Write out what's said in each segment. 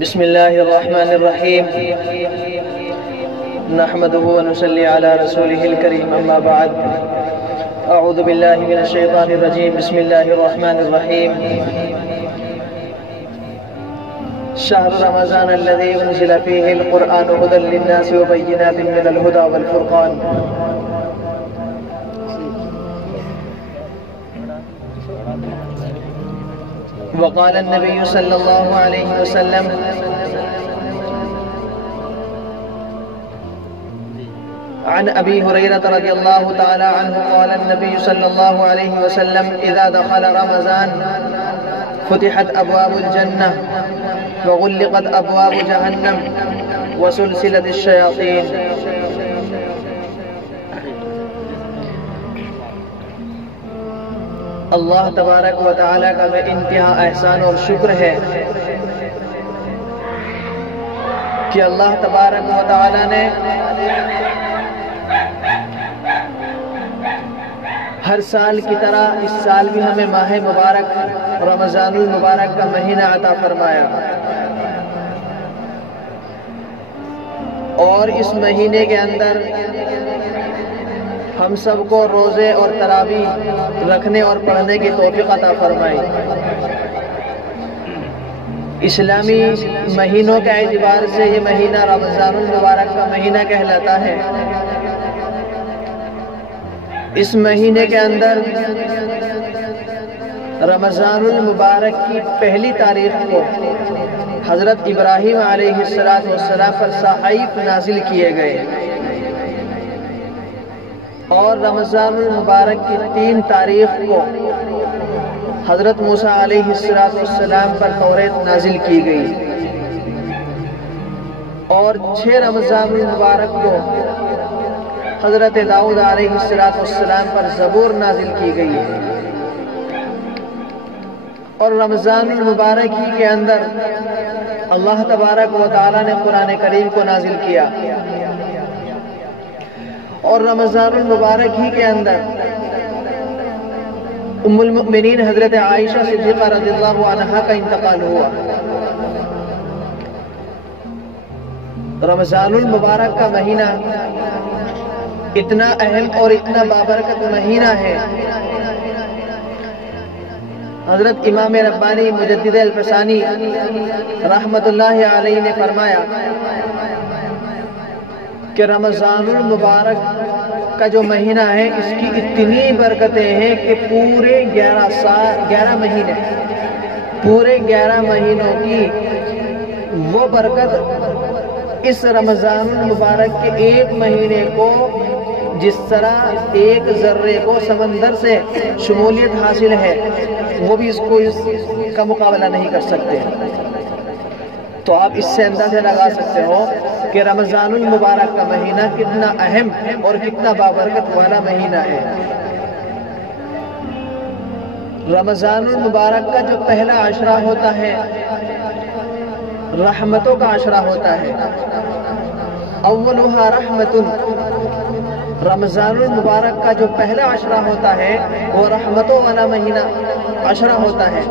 بسم الله الرحمن الرحيم نحمده ونصلي على رسوله الكريم أما بعد أعوذ بالله من الشيطان الرجيم بسم الله الرحمن الرحيم شهر رمضان الذي أنزل فيه القرآن هدى للناس وبينات من الهدى والفرقان وقال النبي صلى الله عليه وسلم عن أبي هريرة رضي الله تعالى عنه قال النبي صلى الله عليه وسلم إذا دخل رمضان فتحت أبواب الجنة وغلقت أبواب جهنم وسلسلة الشياطين. اللہ تبارک و تعالیٰ کا بے انتہا احسان اور شکر ہے کہ اللہ تبارک و تعالیٰ نے ہر سال کی طرح اس سال بھی ہمیں ماہ مبارک رمضان المبارک کا مہینہ عطا فرمایا اور اس مہینے کے اندر ہم سب کو روزے اور تراویح رکھنے اور پڑھنے کی توفیق عطا فرمائی. اسلامی مہینوں کے اعتبار سے یہ مہینہ رمضان المبارک کا مہینہ کہلاتا ہے. اس مہینے کے اندر رمضان المبارک کی پہلی تاریخ کو حضرت ابراہیم علیہ السلام پر صحائف نازل کیے گئے اور رمضان المبارک کی 3 تاریخ کو حضرت موسیٰ علیہ السلام پر توریت نازل کی گئی اور 6 رمضان المبارک کو حضرت داؤد علیہ السلام پر زبور نازل کی گئی اور رمضان المبارک ہی کے اندر اللہ تبارک و تعالیٰ نے قرآن کریم کو نازل کیا اور رمضان المبارک ہی کے اندر ام المؤمنین حضرت عائشہ صدیقہ رضی اللہ عنہا کا انتقال ہوا. رمضان المبارک کا مہینہ اتنا اہم اور اتنا بابرکت مہینہ ہے. حضرت امام ربانی مجدد الفسانی رحمت اللہ علیہ نے فرمایا کہ رمضان المبارک کا جو مہینہ ہے اس کی اتنی برکتیں ہیں کہ پورے 11 مہینے پورے 11 مہینوں کی وہ برکت اس رمضان المبارک کے ایک مہینے کو جس طرح ایک ذرے کو سمندر سے شمولیت حاصل ہے وہ بھی اس کا مقابلہ نہیں کر سکتے. تو آپ اس سے اندازہ لگا سکتے ہو کہ رمضان المبارک کا مہینہ کتنا اہم اور کتنا بابرکت والا مہینہ ہے. رمضان المبارک کا جو پہلا عشرہ ہوتا ہے رحمتوں کا عشرہ ہوتا ہے. اولها رحمت. رمضان المبارک کا جو پہلا عشرہ ہوتا ہے وہ رحمتوں والا مہینہ عشرہ ہوتا ہے.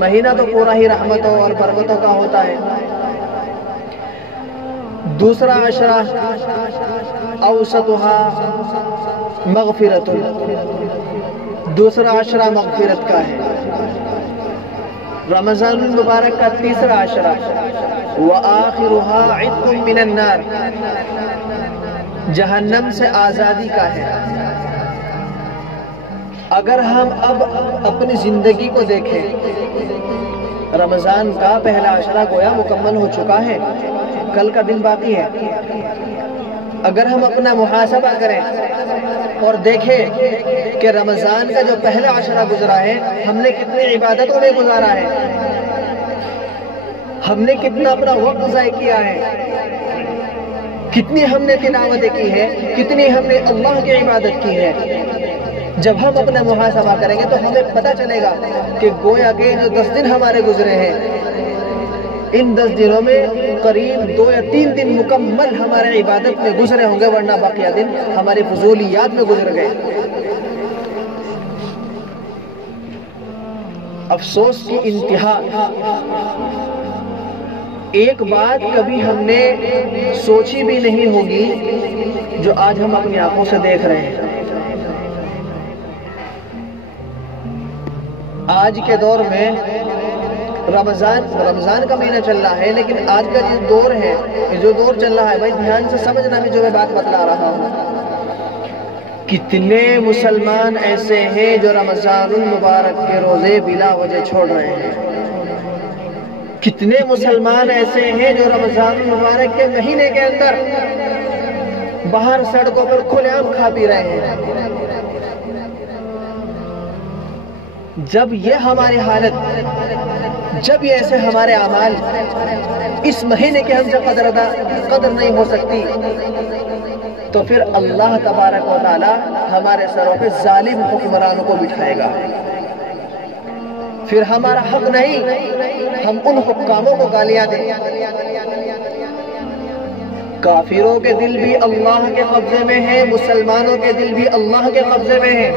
مہینہ تو پورا ہی رحمتوں اور برکتوں کا ہوتا ہے. دوسرا عشرہ اوسطها مغفرت. دوسرا عشرہ مغفرت کا ہے. رمضان المبارک کا تیسرا عشرہ وآخرها عتق من النار. جہنم سے آزادی کا ہے. اگر ہم اب اپنی زندگی کو دیکھیں رمضان کا پہلا عشرہ گویا مکمل ہو چکا ہے. کل کا دن باقی ہے. اگر ہم اپنا محاسبہ کریں اور دیکھیں کہ رمضان کا جو پہلا عشرہ گزرا ہے ہم نے کتنی عبادتوں میں گزارا ہے, ہم نے کتنا اپنا وقت ضائع کیا ہے, کتنی ہم نے تلاوتیں کی ہے, کتنی ہم نے اللہ کی عبادت کی ہے. جب ہم اپنا محاسبہ کریں گے تو ہمیں پتہ چلے گا کہ گویا کہ جو 10 دن ہمارے گزرے ہیں ان 10 دنوں میں قریب 2 یا 3 دن مکمل ہمارے عبادت میں گزرے ہوں گے, ورنہ باقیہ دن ہماری فضولیات میں گزر گئے. افسوس کی انتہا ایک بات کبھی ہم نے سوچی بھی نہیں ہوگی جو آج ہم اپنی آنکھوں سے دیکھ رہے ہیں۔ آج کے دور میں رمضان کا مہینہ چل رہا ہے، لیکن آج کا جو دور ہے، جو دور چل رہا ہے، بھائی دھیان سے سمجھنا بھی جو میں بات بتلا رہا ہوں۔ کتنے مسلمان ایسے ہیں جو رمضان المبارک کے روزے بلا وجہ چھوڑ رہے ہیں؟ کتنے مسلمان ایسے ہیں جو رمضان المبارک کے مہینے کے اندر باہر سڑکوں پر کھلے عام کھا پی رہے ہیں؟ جب یہ ہماری حالت، جب یہ ایسے ہمارے اعمال، اس مہینے کے ہم سے قدر نہیں ہو سکتی، تو پھر اللہ تبارک و تعالی ہمارے سروں پہ ظالم حکمرانوں کو بٹھائے گا۔ پھر ہمارا حق نہیں ہم ان حکاموں کو گالیاں دیں۔ کافروں کے دل بھی اللہ کے قبضے میں ہیں، مسلمانوں کے دل بھی اللہ کے قبضے میں ہیں۔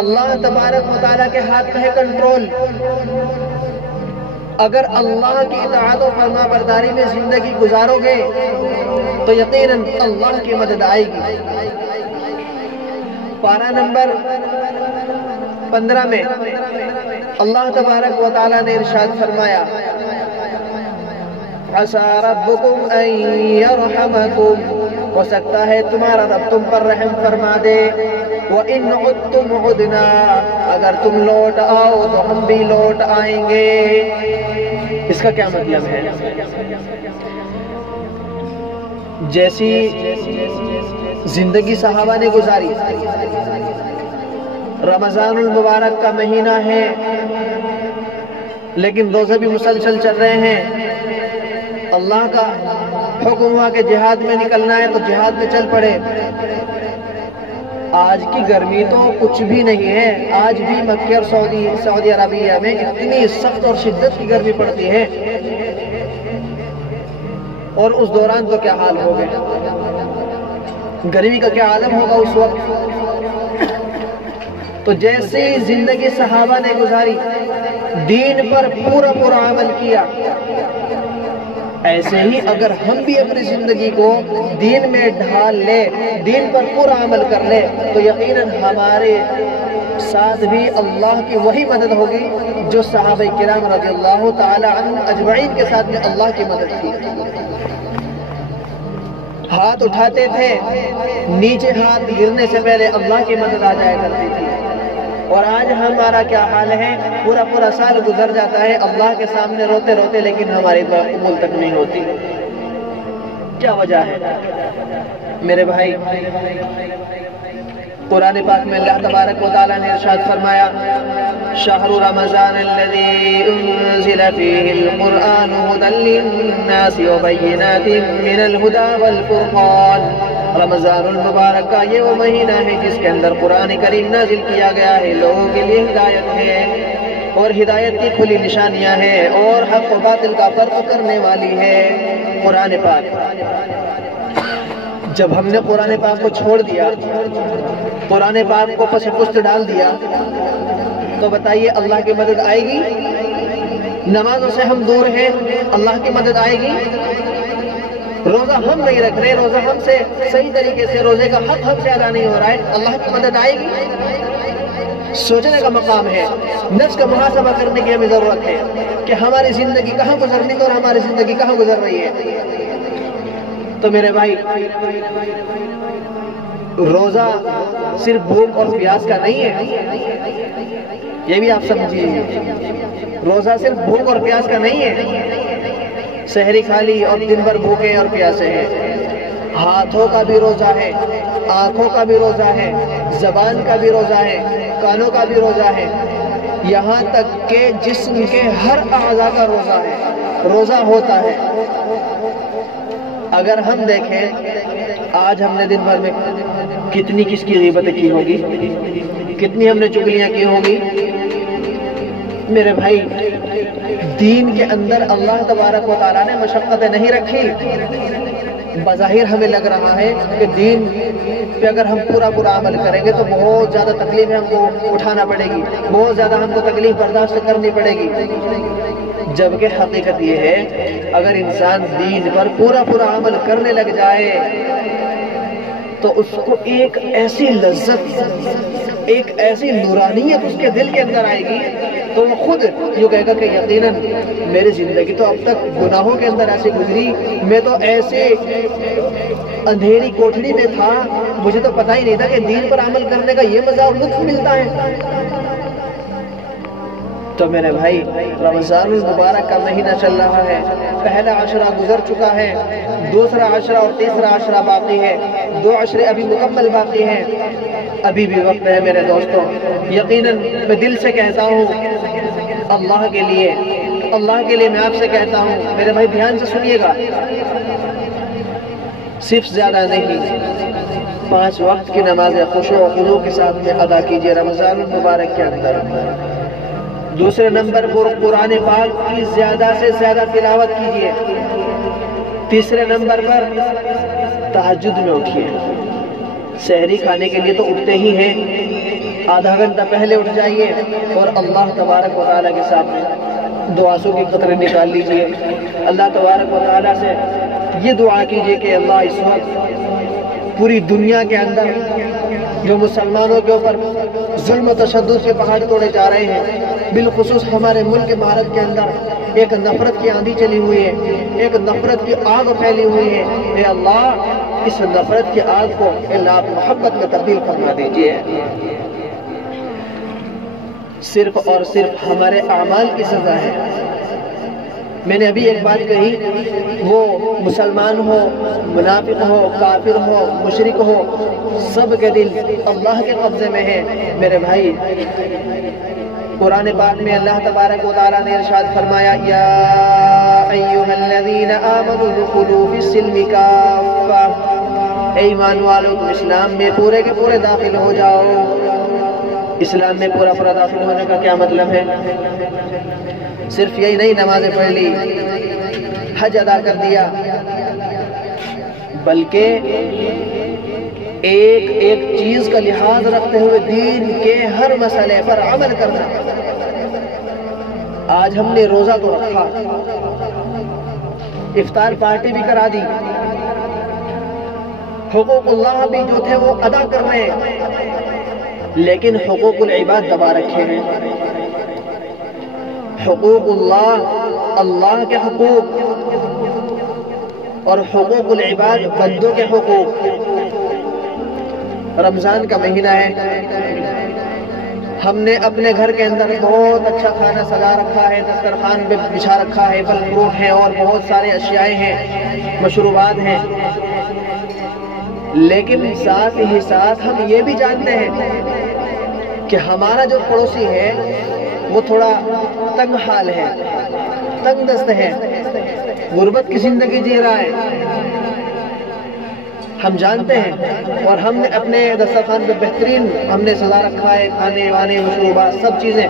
اللہ تبارک و تعالیٰ کے ہاتھ میں ہے کنٹرول۔ اگر اللہ کی اطاعت و فرما برداری میں زندگی گزارو گے تو یقیناً اللہ کی مدد آئے گی۔ پارہ نمبر 15 میں اللہ تبارک و تعالیٰ نے ارشاد فرمایا، عَسَىٰ رَبُّكُمْ أَن يَرْحَمَكُمْ، ہو سکتا ہے تمہارا رب تم پر رحم فرما دے۔ وَإِنْ عُدْتُمْ عُدْنَا، اگر تم لوٹ آؤ تو ہم بھی لوٹ آئیں گے۔ اس کا کیا مطلب ہے؟ جیسی زندگی صحابہ نے گزاری، رمضان المبارک کا مہینہ ہے لیکن روزے بھی مسلسل چل رہے ہیں۔ اللہ کا حکم ہوا کہ جہاد میں نکلنا ہے تو جہاد میں چل پڑے۔ آج کی گرمی تو کچھ بھی نہیں ہے، آج بھی مکہ اور سعودی عربیہ میں اتنی سخت اور شدت کی گرمی پڑتی ہے، اور اس دوران تو کیا حال ہو گئے، گرمی کا کیا عالم ہوگا اس وقت۔ تو جیسے زندگی صحابہ نے گزاری، دین پر پورا عمل کیا، ایسے ہی اگر ہم بھی اپنی زندگی کو دین میں ڈھال لے، دین پر پورا عمل کر لے، تو یقیناً ہمارے ساتھ بھی اللہ کی وہی مدد ہوگی جو صحابہ کرام رضی اللہ تعالی عنہ اجمعین کے ساتھ میں اللہ کی مدد تھی۔ ہاتھ اٹھاتے تھے، نیچے ہاتھ گرنے سے پہلے اللہ کی مدد آ جایا کرتی تھی۔ اور آج ہمارا کیا حال ہے؟ پورا سال گزر جاتا ہے اللہ کے سامنے روتے لیکن ہماری دعا قبول تک نہیں ہوتی۔ کیا وجہ ہے؟ میرے بھائی، قرآن پاک میں اللہ تبارک و تعالیٰ نے ارشاد فرمایا، شہر رمضان الذی انزل فیہ القرآن ھدی للناس وبینات من الھدی والفرقان، رمضان المبارک کا یہ وہ مہینہ ہے جس کے اندر قرآن کریم نازل کیا گیا ہے، لوگوں کے لیے ہدایت ہے اور ہدایت کی کھلی نشانیاں ہیں اور حق و باطل کا فرق کرنے والی ہے قرآن پاک۔ جب ہم نے قرآن پاک کو چھوڑ دیا، قرآن پاک کو پس پشت ڈال دیا، تو بتائیے اللہ کی مدد آئے گی؟ نمازوں سے ہم دور ہیں، اللہ کی مدد آئے گی؟ روزہ ہم نہیں رکھ رہے، روزہ ہم سے صحیح طریقے سے، روزے کا حق ہم سے ادا نہیں ہو رہا ہے، اللہ کی مدد آئے گی؟ سوچنے کا مقام ہے، نفس کا محاسبہ کرنے کی ہمیں ضرورت ہے کہ ہماری زندگی کہاں گزرنی اور ہماری زندگی کہاں گزر رہی ہے۔ تو میرے بھائی، روزہ صرف بھوک اور پیاس کا نہیں ہے، یہ بھی آپ سمجھیے۔ روزہ صرف بھوک اور پیاس کا نہیں ہے، سحری کھا لی اور دن بھر بھوکے اور پیاسے ہیں۔ ہاتھوں کا بھی روزہ ہے، آنکھوں کا بھی روزہ ہے، زبان کا بھی روزہ ہے، کانوں کا بھی روزہ ہے، یہاں تک کہ جسم کے ہر اعضاء کا روزہ ہے، روزہ ہوتا ہے۔ اگر ہم دیکھیں آج ہم نے دن بھر میں کتنی کس کی غیبتیں کی ہوگی، کتنی ہم نے چغلیاں کی ہوگی۔ میرے بھائی، دین کے اندر اللہ تبارک و تعالیٰ نے مشقتیں نہیں رکھی، بظاہر ہمیں لگ رہا ہے کہ دین پہ اگر ہم پورا عمل کریں گے تو بہت زیادہ تکلیفیں ہم کو اٹھانا پڑے گی، بہت زیادہ ہم کو تکلیف برداشت کرنی پڑے گی، جبکہ حقیقت یہ ہے اگر انسان دین پر پورا عمل کرنے لگ جائے تو اس کو ایک ایسی لذت، ایک ایسی نورانیت اس کے دل کے اندر آئے گی تو وہ خود یہ کہے گا کہ یقیناً میری زندگی تو اب تک گناہوں کے اندر ایسے گزری، میں تو ایسے اندھیری کوٹھڑی میں تھا، مجھے تو پتہ ہی نہیں تھا کہ دین پر عمل کرنے کا یہ مزہ اور لطف ملتا ہے۔ تو میرے بھائی رمضان المبارک کا مہینہ چل رہا ہے، پہلا عشرہ گزر چکا ہے، دوسرا عشرہ اور تیسرا عشرہ باقی ہے، 2 عشرے ابھی مکمل باقی ہیں، ابھی بھی وقت ہے میرے دوستوں۔ یقیناً میں دل سے کہتا ہوں اللہ کے لیے میں آپ سے کہتا ہوں، میرے بھائی دھیان سے سنیے گا، صرف زیادہ نہیں 5 وقت کی نماز خشوع و خضوع کے ساتھ میں ادا کیجیے رمضان المبارک کے اندر۔ دوسرے نمبر پر قرآن پاک کی زیادہ سے زیادہ تلاوت کیجیے۔ تیسرے نمبر پر تہجد میں اٹھیے، سحری کھانے کے لیے تو اٹھتے ہی ہیں، آدھا گھنٹہ پہلے اٹھ جائیے اور اللہ تبارک و تعالیٰ کے سامنے دو آنسو کی قطرے نکال لیجیے، اللہ تبارک و تعالیٰ سے یہ دعا کیجیے کہ اللہ اس وقت پوری دنیا کے اندر جو مسلمانوں کے اوپر ظلم و تشدد کے پہاڑ توڑے جا رہے ہیں، بالخصوص ہمارے ملک بھارت کے اندر ایک نفرت کی آندھی چلی ہوئی ہے، ایک نفرت کی آگ پھیلی ہوئی ہے، اے اللہ اس نفرت کی آگ کو اللہ آپ محبت میں تبدیل فرما دیجیے۔ صرف اور صرف ہمارے اعمال کی سزا ہے۔ میں نے ابھی ایک بات کہی، وہ مسلمان ہو، منافق ہو، کافر ہو، مشرک ہو، سب کے دل اللہ کے قبضے میں ہے میرے بھائی۔ قرآن پاک میں اللہ تبارک و تعالیٰ نے ارشاد فرمایا، یا ایھا الذین آمنوا ادخلوا فی السلم کافہ، اے ایمان والو تم اسلام میں پورے کے پورے داخل ہو جاؤ۔ اسلام میں پورا داخل ہونے کا کیا مطلب ہے؟ صرف یہی نہیں نمازیں پڑھ لی، حج ادا کر دیا، بلکہ ایک ایک چیز کا لحاظ رکھتے ہوئے دین کے ہر مسئلے پر عمل کرنا۔ آج ہم نے روزہ تو رکھا، افطار پارٹی بھی کرا دی، حقوق اللہ بھی جو تھے وہ ادا کر رہے ہیں، لیکن حقوق العباد دبا رکھے ہیں۔ حقوق اللہ کے حقوق اور حقوق العباد بندوں کے حقوق۔ رمضان کا مہینہ ہے، ہم نے اپنے گھر کے اندر بہت اچھا کھانا سجا رکھا ہے، دسترخوان پہ بچھا رکھا ہے، پھل فروٹ ہیں اور بہت سارے اشیاء ہیں، مشروبات ہیں، لیکن ساتھ ہی ساتھ ہم یہ بھی جانتے ہیں کہ ہمارا جو پڑوسی ہے وہ تھوڑا تنگ حال ہے، تنگ دست ہے، غربت کی زندگی جی رہا ہے، ہم جانتے ہیں، اور ہم نے اپنے دسترخوان پہ بہترین ہم نے سجا رکھا ہے، کھانے وانے مشروبات سب چیزیں۔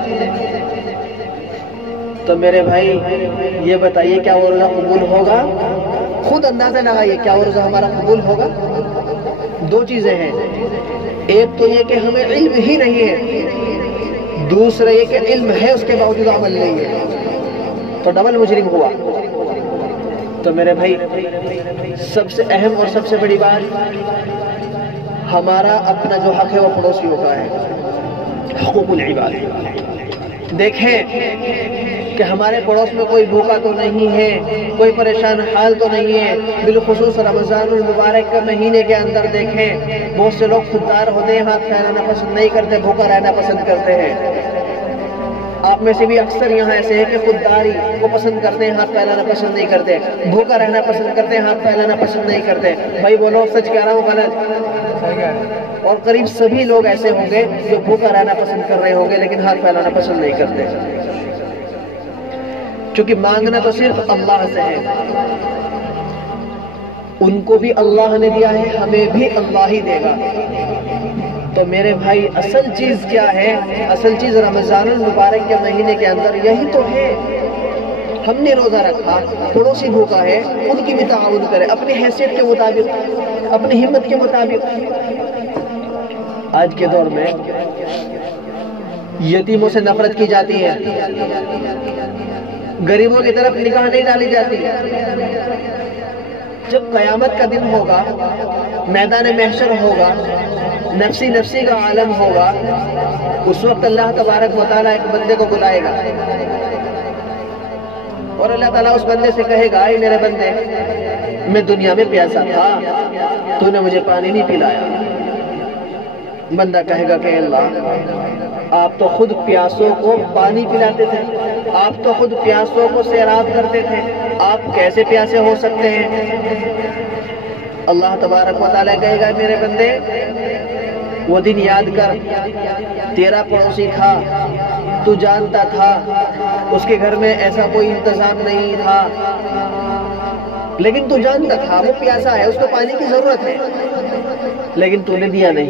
تو میرے بھائی یہ بتائیے کیا وہ روزہ قبول ہوگا؟ خود اندازہ لگائیے کیا وہ روزہ ہمارا قبول ہوگا؟ 2 چیزیں ہیں، ایک تو یہ کہ ہمیں علم ہی نہیں ہے، دوسرا یہ کہ علم ہے اس کے باوجود عمل نہیں ہے، تو ڈبل مجرم ہوا۔ تو میرے بھائی سب سے اہم اور سب سے بڑی بات، ہمارا اپنا جو حق ہے وہ پڑوسیوں کا ہے، حقوق العباد۔ دیکھیں کہ ہمارے پڑوس میں کوئی بھوکا تو نہیں ہے، کوئی پریشان حال تو نہیں ہے، بالخصوص رمضان المبارک کا مہینے کے اندر دیکھیں بہت سے لوگ خوددار ہوتے ہیں، ہاتھ پھیلانا پسند نہیں کرتے، بھوکا رہنا پسند کرتے ہیں۔ آپ میں سے بھی اکثر یہاں ایسے ہیں کہ خودداری کو پسند کرتے ہیں، ہاتھ پھیلانا پسند نہیں کرتے، بھوکا رہنا پسند کرتے ہیں، ہاتھ پھیلانا پسند نہیں کرتے۔ بھائی بولو سچ کہہ رہا ہوں غلط؟ اور قریب سبھی لوگ ایسے ہوں گے جو بھوکا رہنا پسند کر رہے ہوں گے لیکن ہاتھ پھیلانا پسند نہیں کرتے، کیونکہ مانگنا تو صرف اللہ سے ہے، ان کو بھی اللہ نے دیا ہے، ہمیں بھی اللہ ہی دے گا۔ تو میرے بھائی اصل چیز کیا ہے؟ اصل چیز رمضان المبارک کے مہینے کے اندر یہی تو ہے، ہم نے روزہ رکھا، پڑوسی بھوکا ہے، ان کی بھی تعاون کرے اپنی حیثیت کے مطابق، اپنی ہمت کے مطابق۔ آج کے دور میں یتیموں سے نفرت کی جاتی ہے، غریبوں کی طرف نگاہ نہیں ڈالی جاتی۔ جب قیامت کا دن ہوگا، میدان محشر ہوگا، نفسی نفسی کا عالم ہوگا، اس وقت اللہ تبارک و تعالیٰ ایک بندے کو بلائے گا اور اللہ تعالیٰ اس بندے سے کہے گا، اے میرے بندے، میں دنیا میں پیاسا تھا، تو نے مجھے پانی نہیں پلایا۔ بندہ کہے گا کہ اللہ، آپ تو خود پیاسوں کو پانی پلاتے تھے، آپ تو خود پیاسوں کو سیراب کرتے تھے، آپ کیسے پیاسے ہو سکتے ہیں؟ اللہ تبارک و تعالیٰ کہے گا، میرے بندے، وہ دن یاد کر، تیرا پڑوسی تھا، تو جانتا تھا اس کے گھر میں ایسا کوئی انتظام نہیں تھا، لیکن تو جانتا تھا وہ پیاسا ہے، اس کو پانی کی ضرورت ہے، لیکن تو نے دیا نہیں۔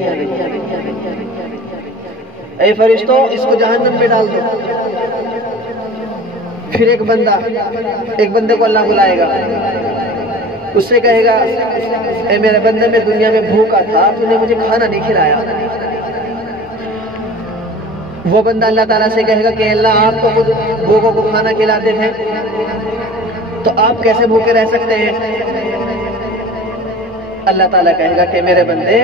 اے فرشتوں، اس کو جہنم میں ڈال دو۔ پھر ایک بندے کو اللہ بلائے گا، اس سے کہے گا، اے میرے بندے، میں دنیا میں بھوکا تھا، تو نے مجھے کھانا نہیں کھلایا۔ وہ بندہ اللہ تعالیٰ سے کہے گا کہ اللہ، آپ تو خود بھوکوں کو کھانا کھلاتے تھے، تو آپ کیسے بھوکے رہ سکتے ہیں؟ اللہ تعالیٰ کہے گا کہ میرے بندے،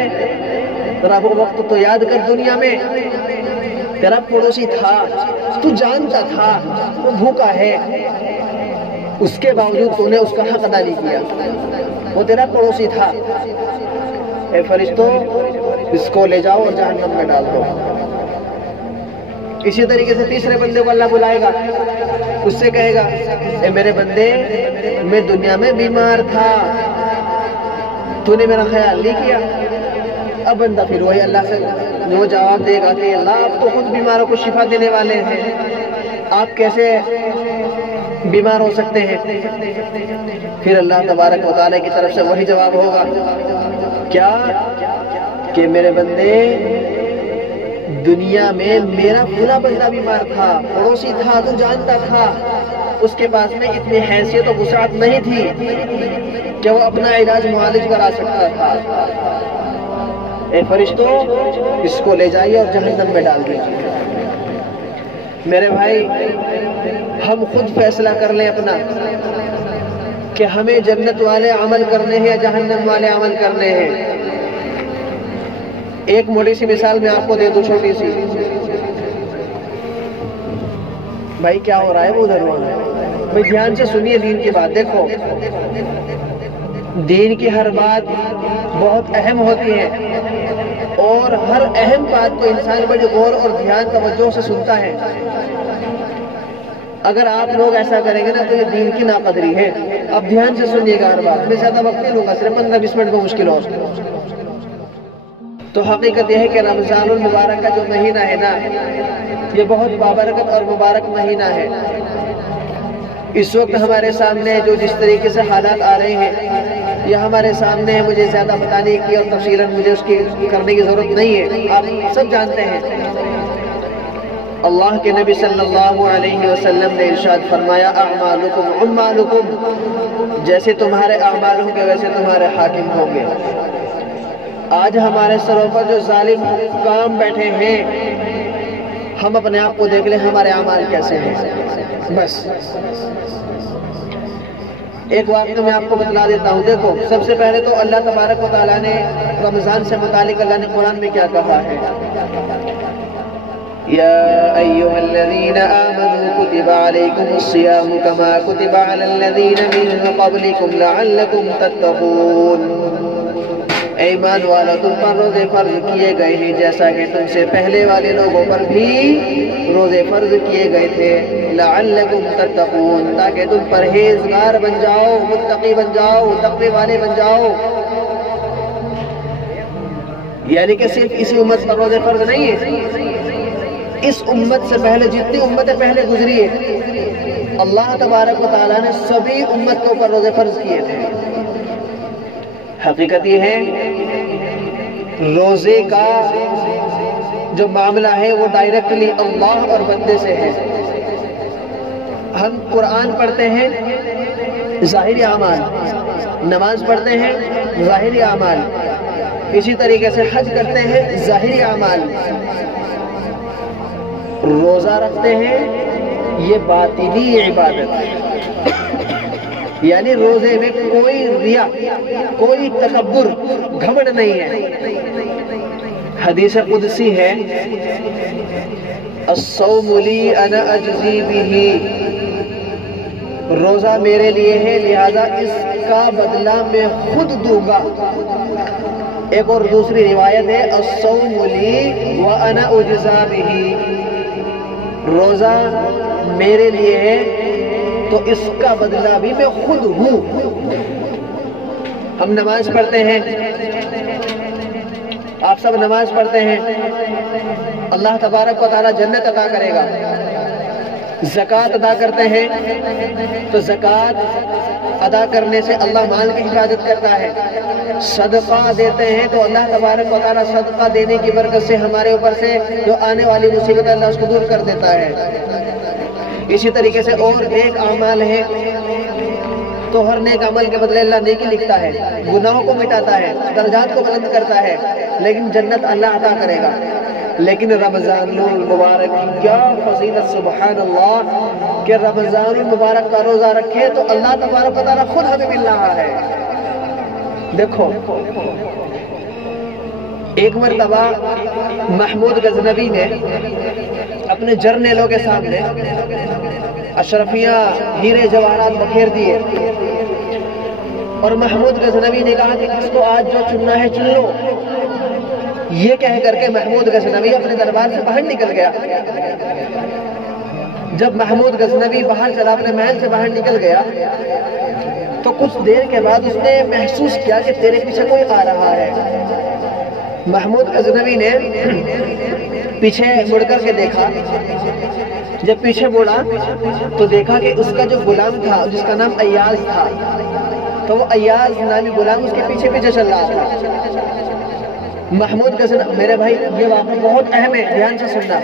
ذرا وہ وقت تو یاد کر، دنیا میں تیرا پڑوسی تھا، تو جانتا تھا وہ بھوکا ہے، اس کے باوجود تو نے اس کا حق ادا نہیں کیا، وہ تیرا پڑوسی تھا۔ اے فرشتوں، اس کو لے جاؤ اور جہنم میں ڈال دو۔ اسی طریقے سے تیسرے بندے کو اللہ بلائے گا، اس سے کہے گا، اے میرے بندے، میں دنیا میں بیمار تھا، تو نے میرا خیال نہیں کیا۔ اب بندہ پھر وہی اللہ سے وہ جواب دے گا کہ اللہ، آپ تو خود بیماروں کو شفا دینے والے ہیں، آپ کیسے بیمار ہو سکتے ہیں؟ پھر اللہ تبارک و تعالیٰ کی طرف سے وہی جواب ہوگا، کیا کہ میرے بندے، دنیا میں میرا پورا بندہ بیمار تھا، پڑوسی تھا، تو جانتا تھا اس کے پاس میں اتنی حیثیت و وسعت نہیں تھی کہ وہ اپنا علاج معالج کرا سکتا تھا۔ اے فرشتوں، اس کو لے جائیے اور جہنم میں ڈال دیجیے۔ میرے بھائی، ہم خود فیصلہ کر لیں اپنا کہ ہمیں جنت والے عمل کرنے ہیں یا جہنم والے عمل کرنے ہیں۔ ایک موٹی سی مثال میں آپ کو دے دوں، چھوٹی سی۔ بھائی کیا ہو رہا ہے وہ ادھر ہے؟ بھائی دھیان سے سنیے دین کی بات۔ دیکھو، دین کی ہر بات بہت اہم ہوتی ہے، اور ہر اہم بات کو انسان بڑے غور اور دھیان توجہ سے سنتا ہے۔ اگر آپ لوگ ایسا کریں گے نا تو یہ دین کی ناقدری ہے۔ اب دھیان سے سنیے گا ہر بات، میں زیادہ وقت نہیں لوں گا، صرف 15-20 منٹ میں مشکل ہو۔ تو حقیقت یہ ہے کہ رمضان المبارک کا جو مہینہ ہے نا، یہ بہت بابرکت اور مبارک مہینہ ہے۔ اس وقت ہمارے سامنے جو جس طریقے سے حالات آ رہے ہیں، یہ ہمارے سامنے ہے، مجھے زیادہ بتانے کی اور تفصیلاً مجھے اس کی کرنے کی ضرورت نہیں ہے، آپ سب جانتے ہیں۔ اللہ کے نبی صلی اللہ علیہ وسلم نے ارشاد فرمایا، اعمالکم عمالکم، جیسے تمہارے اعمال ہوں گے ویسے تمہارے حاکم ہوں گے۔ آج ہمارے سروں پر جو ظالم حکام بیٹھے ہیں، ہم اپنے آپ کو دیکھ لیں ہمارے اعمال کیسے ہیں۔ بس ایک واقعہ میں آپ کو بتلا دیتا ہوں۔ دیکھو، سب سے پہلے تو اللہ تبارک و تعالیٰ نے رمضان سے متعلق اللہ نے قرآن میں کیا کہا ہے، یا ایھا الذین آمنوا کتب علیکم الصیام کما کتب علی الذین من قبلکم لعلکم تتقون۔ اے ایمان والا، تم پر روزے فرض کیے گئے ہیں جیسا کہ تم سے پہلے والے لوگوں پر بھی روزے فرض کیے گئے تھے، لعلکم تتقون، تاکہ تم پرہیزگار بن جاؤ، متقی بن جاؤ، تقوی والے بن جاؤ۔ یعنی کہ صرف اسی امت پر روزے فرض نہیں ہے، اس امت سے پہلے جتنی امتیں پہلے گزری ہے، اللہ تبارک و تعالیٰ نے سبھی امت کے اوپر روزے فرض کیے تھے۔ حقیقت یہ ہے، روزے کا جو معاملہ ہے وہ ڈائریکٹلی اللہ اور بندے سے ہے۔ ہم قرآن پڑھتے ہیں ظاہری اعمال، نماز پڑھتے ہیں ظاہری اعمال، اسی طریقے سے حج کرتے ہیں ظاہری اعمال، روزہ رکھتے ہیں یہ باطنی عبادت ہے، یعنی روزے میں کوئی ریا، کوئی تکبر، گھمنڈ نہیں ہے۔ حدیث قدسی ہے الصوم لی انا اجزی بہ، روزہ میرے لیے ہے لہذا اس کا بدلہ میں خود دوں گا۔ ایک اور دوسری روایت ہے الصوم لی وانا اجزا بہ، روزہ میرے لیے ہے تو اس کا بدلہ بھی میں خود ہوں۔ ہم نماز پڑھتے ہیں، آپ سب نماز پڑھتے ہیں، اللہ تبارک و تعالی جنت عطا کرے گا۔ زکوٰۃ ادا کرتے ہیں تو زکوٰۃ ادا کرنے سے اللہ مال کی حفاظت کرتا ہے۔ صدقہ دیتے ہیں تو اللہ تبارک و تعالی صدقہ دینے کی برکت سے ہمارے اوپر سے جو آنے والی مصیبت اللہ اس کو دور کر دیتا ہے۔ اسی طریقے سے اور ایک اعمال ہے تو ہر نیک عمل کے بدلے اللہ نیکی لکھتا ہے، گناہوں کو مٹاتا ہے، درجات کو بلند کرتا ہے، لیکن جنت اللہ عطا کرے گا۔ لیکن رمضان المبارک کی کیا فضیلت، سبحان اللہ، کہ رمضان المبارک کا روزہ رکھے تو اللہ تبارک و تعالیٰ خود ہمیں مل رہا ہے۔ دیکھو ایک مرتبہ محمود غزنوی نے اپنے جرنیلوں کے سامنے اشرفیاں ہیرے جواہرات بکھیر دیے اور محمود غزنوی نے کہا کہ اس کو آج جو چننا ہے چن لو۔ یہ کہہ کر کے محمود غزنوی اپنے دربار سے باہر نکل گیا۔ جب محمود غزنوی باہر چلا، اپنے محل سے باہر نکل گیا تو کچھ دیر کے بعد اس نے محسوس کیا کہ تیرے پیچھے کوئی آ رہا ہے۔ محمود غزنوی نے پیچھے مڑ کر کے دیکھا، جب پیچھے مڑا تو دیکھا کہ اس کا جو غلام تھا جس کا نام ایاز تھا، تو وہ ایاز نامی غلام اس کے پیچھے پیچھے چل رہا تھا۔ محمود غزنوی، میرے بھائی یہ واقعہ بہت اہم ہے، دھیان سے سننا۔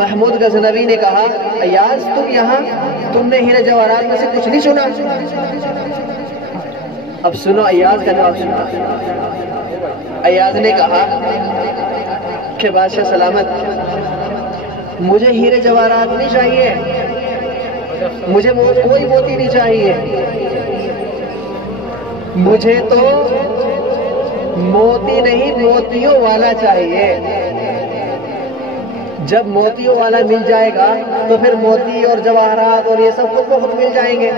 محمود غزنوی نے کہا ایاز تم یہاں، تم نے ہیرے جواہرات میں سے کچھ نہیں سنا؟ اب سنو ایاز کا جواب سنو۔ ایاز نے کہا کہ بادشاہ سلامت، مجھے ہیرے جواہرات نہیں چاہیے، مجھے کوئی موتی نہیں چاہیے، مجھے تو موتی نہیں موتیوں والا چاہیے۔ جب موتیوں والا مل جائے گا تو پھر موتی اور جواہرات اور یہ سب خود بخود مل جائیں گے۔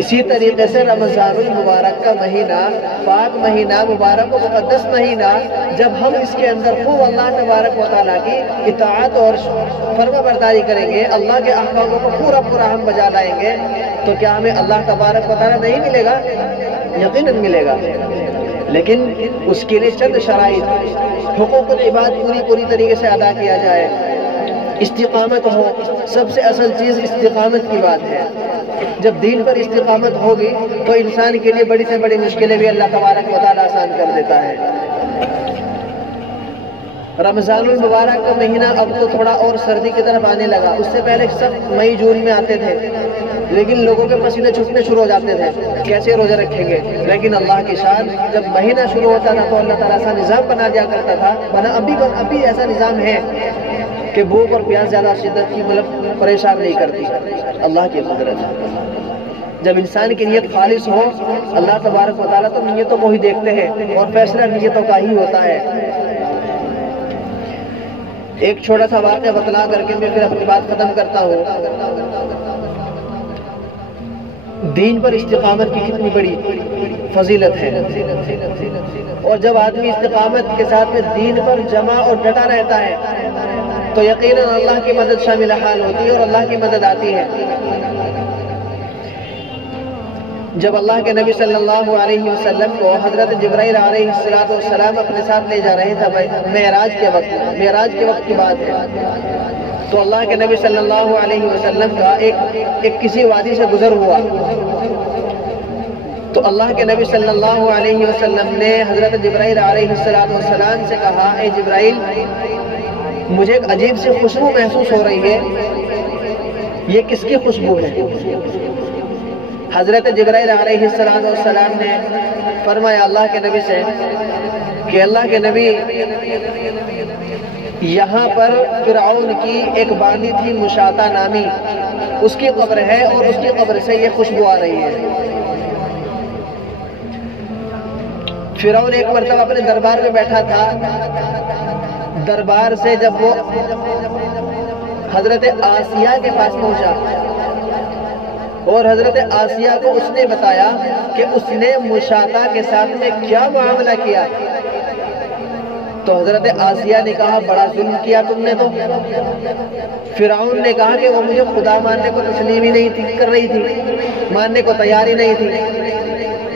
اسی طریقے سے رمضان المبارک کا مہینہ، پاک مہینہ، مبارک و مقدس مہینہ، جب ہم اس کے اندر خوب اللہ تبارک و تعالیٰ کی اطاعت اور فرما برداری کریں گے، اللہ کے احکاموں کو پورا پورا ہم بجا لائیں گے، تو کیا ہمیں اللہ تبارک و تعالیٰ نہیں ملے گا؟ یقیناً ملے گا، لیکن اس کے لیے چند شرائط، حقوق العباد پوری طریقے سے ادا کیا جائے، استقامت ہو۔ سب سے اصل چیز استقامت کی بات ہے۔ جب دین پر استقامت ہوگی تو انسان کے لیے بڑی سے بڑی مشکلیں بھی اللہ تبارک و تعالیٰ آسان کر دیتا ہے۔ رمضان المبارک کا مہینہ اب تو تھوڑا اور سردی کی طرف آنے لگا، اس سے پہلے سب مئی جون میں آتے تھے، لیکن لوگوں کے پسینے چھوٹنے شروع ہو جاتے تھے، کیسے روزے رکھیں گے؟ لیکن اللہ کی شان، جب مہینہ شروع ہوتا تھا تو اللہ تعالیٰ ایسا نظام بنا دیا کرتا تھا، بنا ابھی ایسا نظام ہے کہ بھوک اور پیاس زیادہ شدت کی پریشان نہیں کرتی۔ اللہ کی قدرت ہے، جب انسان کی نیت خالص ہو، اللہ تبارک و تعالیٰ تو نیتوں کو ہی دیکھتے ہیں اور فیصلہ نیتوں کا ہی ہوتا ہے۔ ایک چھوٹا سا واقعہ بتلا کر کے میں پھر اپنی بات ختم کرتا ہوں۔ دین پر استقامت کی کتنی بڑی فضیلت ہے، اور جب آدمی استقامت کے ساتھ میں دین پر جمع اور ڈٹا رہتا ہے تو یقیناً اللہ کی مدد شامل حال ہوتی ہے اور اللہ کی مدد آتی ہے۔ جب اللہ کے نبی صلی اللہ علیہ وسلم کو حضرت جبرائیل علیہ السلام اپنے ساتھ لے جا رہے تھے معراج کے وقت کی بات ہے، تو اللہ کے نبی صلی اللہ علیہ وسلم کا ایک کسی وادی سے گزر ہوا، تو اللہ کے نبی صلی اللہ علیہ وسلم نے حضرت جبرائیل علیہ السلام سے کہا، اے جبرائیل، مجھے ایک عجیب سی خوشبو محسوس ہو رہی ہے، یہ کس کی خوشبو ہے؟ حضرت جبرائیل علیہ السلام نے فرمایا اللہ کے نبی سے کہ اللہ کے نبی، یہاں پر فرعون کی ایک باندی تھی مشاطہ نامی، اس کی قبر ہے اور اس کی قبر سے یہ خوشبو آ رہی ہے۔ فرعون ایک مرتبہ اپنے دربار میں بیٹھا تھا، دربار سے جب وہ حضرت آسیہ کے پاس پہنچا اور حضرت آسیہ کو اس نے بتایا کہ اس نے مشاطہ کے ساتھ میں کیا معاملہ کیا، تو حضرت آسیہ نے کہا بڑا ظلم کیا تم نے تو۔ فرعون نے کہا کہ وہ مجھے خدا ماننے کو تسلیم ہی نہیں کر رہی تھی، ماننے کو تیار ہی نہیں تھی۔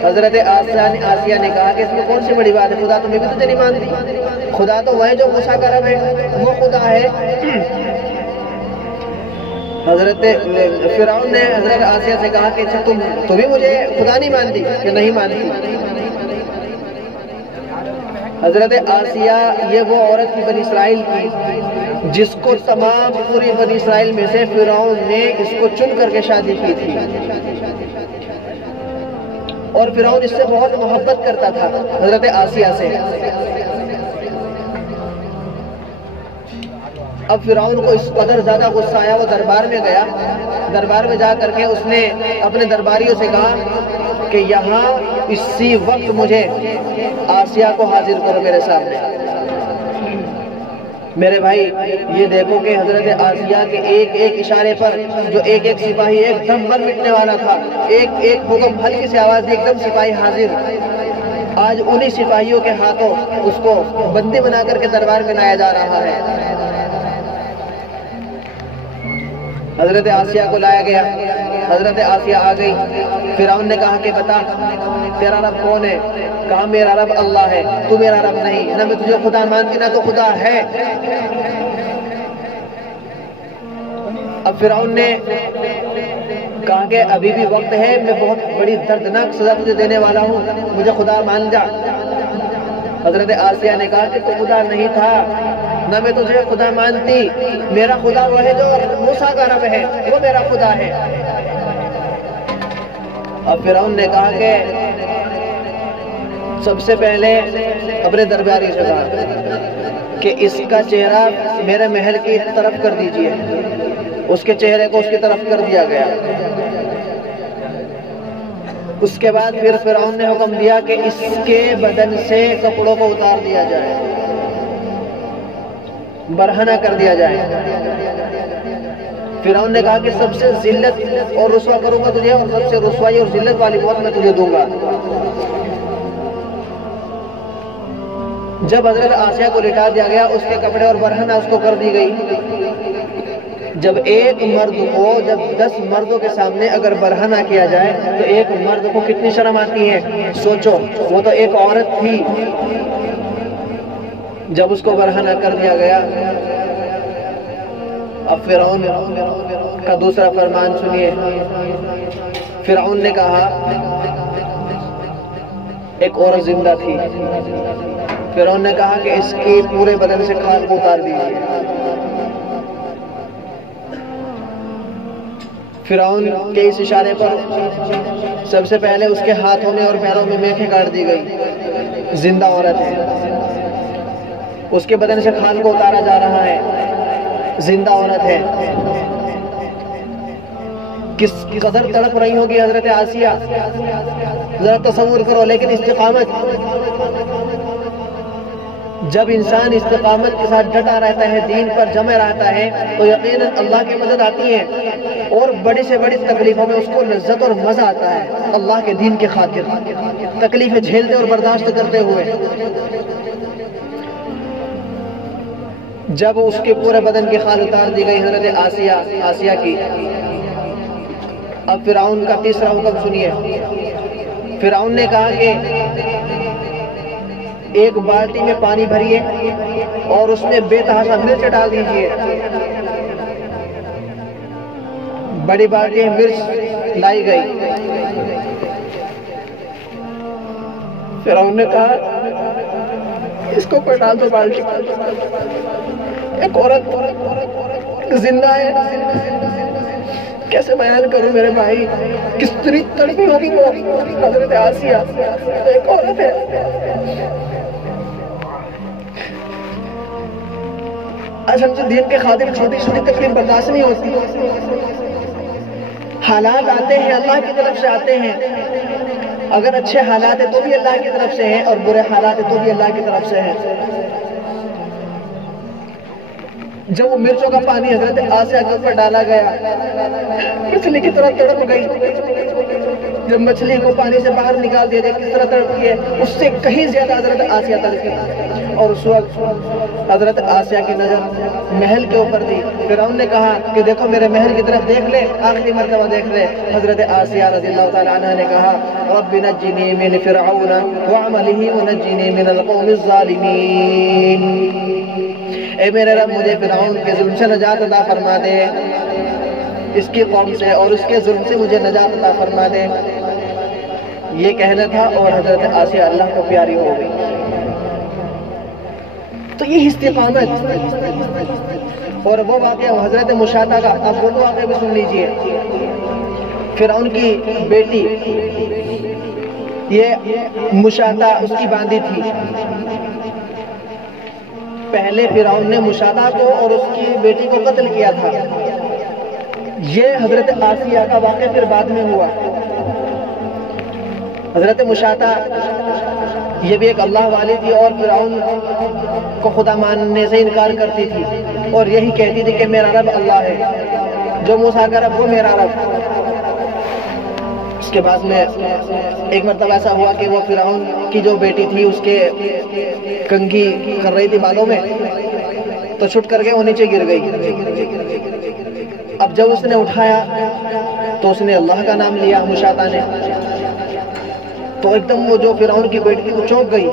حضرت آسیہ نے کہا کہ اس میں کون سی بڑی بات ہے، خدا تمہیں بھی تجھے نہیں مانتی، خدا تو وہ ہے جو موسیٰ کا رب ہے، وہ خدا ہے۔ حضرت فرعون نے حضرت آسیہ سے کہا کہ اچھا تم بھی مجھے خدا نہیں مانتی کہ نہیں مانتی؟ حضرت آسیہ یہ وہ عورت تھی بنی اسرائیل کی جس کو تمام پوری بنی اسرائیل میں سے فرعون نے اس کو چن کر کے شادی کی تھی، اور فرعون اس سے بہت محبت کرتا تھا حضرت آسیہ سے۔ اب فرعون کو اس قدر زیادہ غصہ آیا، وہ دربار میں گیا، دربار میں جا کر کے اس نے اپنے درباریوں سے کہا کہ یہاں اسی وقت مجھے آسیہ کو حاضر کرو میرے سامنے۔ میرے بھائی یہ دیکھو کہ حضرت آسیہ کے ایک ایک اشارے پر جو ایک ایک سپاہی ایک دم مر مٹنے والا تھا، ایک ایک حکم ہلکی سی آواز دی ایک دم سپاہی حاضر، آج انہی سپاہیوں کے ہاتھوں اس کو بندی بنا کر کے دربار میں لایا جا رہا ہے۔ حضرت آسیہ کو لایا گیا، حضرت آسیہ آ گئی، فرعون نے کہا کہ بتا تیرا رب کون ہے؟ کہا میرا رب اللہ ہے، تو میرا رب نہیں، نہ میں تجھے خدا مانتی نہ تو خدا ہے۔ اب فرعون نے کہا کہ ابھی بھی وقت ہے، میں بہت بڑی دردناک سزا تجھے دینے والا ہوں، مجھے خدا مان جا۔ حضرت آسیہ نے کہا کہ تو خدا نہیں تھا، نہ میں تجھے خدا مانتی، میرا خدا وہ ہے جو موسیٰ کا رب ہے، وہ میرا خدا ہے۔ اب فرعون نے کہا کہ سب سے پہلے اپنے درباری سے کہا کہ اس کا چہرہ میرے محل کی طرف کر دیجئے، اس کے چہرے کو اس کی طرف کر دیا گیا۔ اس کے بعد پھر فرعون نے حکم دیا کہ اس کے بدن سے کپڑوں کو اتار دیا جائے، برہنہ کر دیا جائے۔ فرعون نے کہا کہ سب سے ذلت اور رسوا کروں گا تجھے، اور سب سے رسوائی اور ذلت والی موت میں تجھے دوں گا۔ جب حضرت آسیہ کو لٹا دیا گیا، اس کے کپڑے اور برہنہ اس کو کر دی گئی۔ جب ایک مرد کو جب 10 مردوں کے سامنے اگر برہنہ کیا جائے تو ایک مرد کو کتنی شرم آتی ہے، سوچو، وہ تو ایک عورت تھی۔ جب اس کو برہنہ کر دیا گیا، اب فرعون کا دوسرا فرمان سنیے۔ فرعون نے کہا ایک عورت زندہ تھی، فرعون نے کہا کہ اس کی پورے بدن سے کھال کو اتار دیجیے۔ فرعون کے اس اشارے پر سب سے پہلے اس کے ہاتھوں میں اور پیروں میں میخیں کاٹ دی گئی، زندہ عورت ہے۔ اس کے بدن سے کھال کو اتارا جا رہا ہے، زندہ عورت ہے۔ کس قدر تڑپ رہی ہوگی حضرت آسیہ، ذرا تصور کرو۔ لیکن استقامت، جب انسان استقامت کے ساتھ ڈٹا رہتا ہے، دین پر جمع رہتا ہے، تو یقیناً اللہ کی مدد آتی ہے، اور بڑی سے بڑی تکلیفوں میں اس کو لذت اور مزہ آتا ہے اللہ کے دین کے خاطر، تکلیفیں جھیلتے اور برداشت کرتے ہوئے۔ جب اس کے پورے بدن کی کھال اتار دی گئی حضرت آسیہ کی، اب فرعون کا تیسرا حکم سنیے۔ فرعون نے کہا کہ ایک بالٹی میں پانی بھریے اور اس میں بے تحاشا مرچ ڈال دیجئے۔ بڑی بالٹی مرچ لائی گئی۔ فرعون نے کہا اس کو پلٹا دو بالٹی، ایک عورت زندہ ہے، کیسے بیان کروں میرے بھائی، کس طرح تڑپی ہوگی وہ حضرت آسیہ، ایک عورت ہے۔ آج ہم سے دین کے خاطر چھوٹی چھوٹی تکلیف برداشت نہیں ہوتی۔ حالات آتے ہیں اللہ کی طرف سے آتے ہیں، اگر اچھے حالات ہیں تو بھی اللہ کی طرف سے ہیں، اور برے حالات ہیں تو بھی اللہ کی طرف سے ہیں۔ جب وہ مرچوں کا پانی حضرت آسیہ کے اوپر ڈالا گیا، مچھلی کی طرح تڑپ گئی۔ جب مچھلی کو پانی سے باہر نکال دیا جائے کس طرح تڑپتی ہے، اس سے کہیں زیادہ حضرت آسیہ تڑپی۔ اور اس وقت حضرت آسیہ کی نظر محل کے اوپر تھی۔ فرعون نے کہا کہ دیکھو میرے محل کی طرف دیکھ لے، آخری مرتبہ دیکھ لے۔ حضرت آسیہ رضی اللہ تعالیٰ عنہ نے کہا رب نجنی من فرعون وعملہ ونجنی من القوم الظالمین، اے میرے رب مجھے فرعون کے ظلم سے نجات عطا فرما دے، اس کی قوم سے اور اس کے ظلم سے مجھے نجات عطا فرما دے۔ یہ کہنا تھا اور حضرت آسیہ اللہ کو پیاری ہو گئی۔ تو یہ استقامت اور وہ واقعہ حضرت مشاطہ کا، آپ وہ واقعہ بھی سن لیجئے۔ فرعون کی بیٹی یہ مشاطہ اس کی باندھی تھی۔ پہلے فرعون نے مشاطہ کو اور اس کی بیٹی کو قتل کیا تھا۔ یہ حضرت آسیہ کا واقعہ پھر بعد میں ہوا۔ حضرت مشاطہ یہ بھی ایک اللہ والی تھی اور فرعون کو خدا ماننے سے انکار کرتی تھی، اور یہی کہتی تھی کہ میرا رب اللہ ہے، جو موسیٰ کا رب وہ میرا رب۔ اس کے بعد میں ایک مرتبہ ایسا ہوا کہ وہ فرعون کی جو بیٹی تھی اس کے کنگھی کر رہی تھی بالوں میں، تو چھٹ کر کے وہ نیچے گر گئی۔ اب جب اس نے اٹھایا تو اس نے اللہ کا نام لیا مشاطہ نے، تو ایک دم وہ جو فرعون کی بیٹی تھی وہ چونک گئی،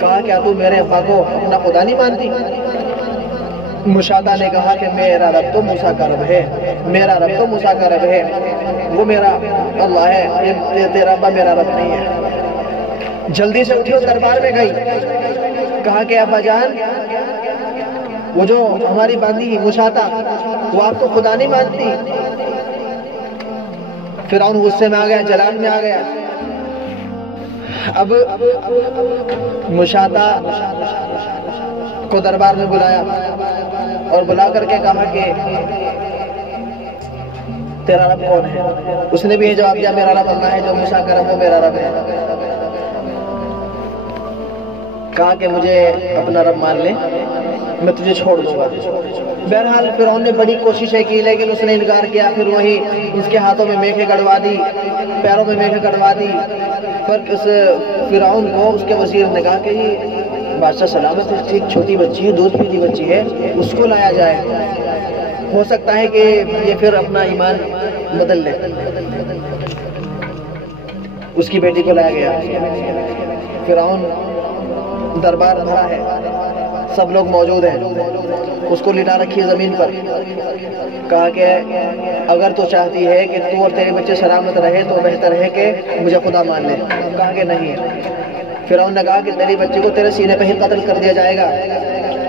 کہا کیا تو میرے ابا کو اپنا خدا نہیں مانتی؟ مشاطہ نے کہا کہ میرا رب تو موسیٰ کا رب ہے، میرا رب تو موسیٰ کا رب ہے، وہ میرا اللہ ہے، یہ تیرا ابا میرا رب نہیں ہے۔ جلدی سے اٹھی اور دربار میں گئی، کہا کہ ابا جان وہ جو ہماری باندھی مشاطہ وہ آپ کو خدا نہیں مانتی؟ فرعون غصے میں آ گیا، جلال میں آ گیا۔ اب مشاطہ کو دربار میں بلایا اور بلا کر کے کہا کہ تیرا رب کون ہے؟ اس نے بھی یہ جواب دیا میرا رب اللہ ہے، جو موسیٰ کا رب وہ میرا رب ہے۔ کہا کہ مجھے اپنا رب مان لے، میں تجھے چھوڑ دوں گا۔ بہرحال فرعون نے بڑی کوششیں کی لیکن اس نے انکار کیا۔ پھر وہی اس کے ہاتھوں میں میخیں گڑوا دی، پیروں میں میخیں گڑوا دی۔ پر اس فرعون کو اس کے وزیر نے کہا کہ یہ بادشاہ سلامت ہے، ایک چھوٹی بچی ہے، دودھ پیتی بچی ہے، اس کو لایا جائے، ہو سکتا ہے کہ یہ پھر اپنا ایمان بدل لے۔ اس کی بیٹی کو لایا گیا۔ فرعون دربار بھرا ہے، سب لوگ موجود ہیں، اس کو لٹا رکھی ہے زمین پر۔ کہا کہ اگر تو چاہتی ہے کہ تو اور تیرے بچے سلامت رہے تو بہتر ہے کہ مجھے خدا مان لے۔ کہا کہ نہیں۔ فرعون نے کہا کہ تیری بچی کو تیرے سینے پہ ہی قتل کر دیا جائے گا۔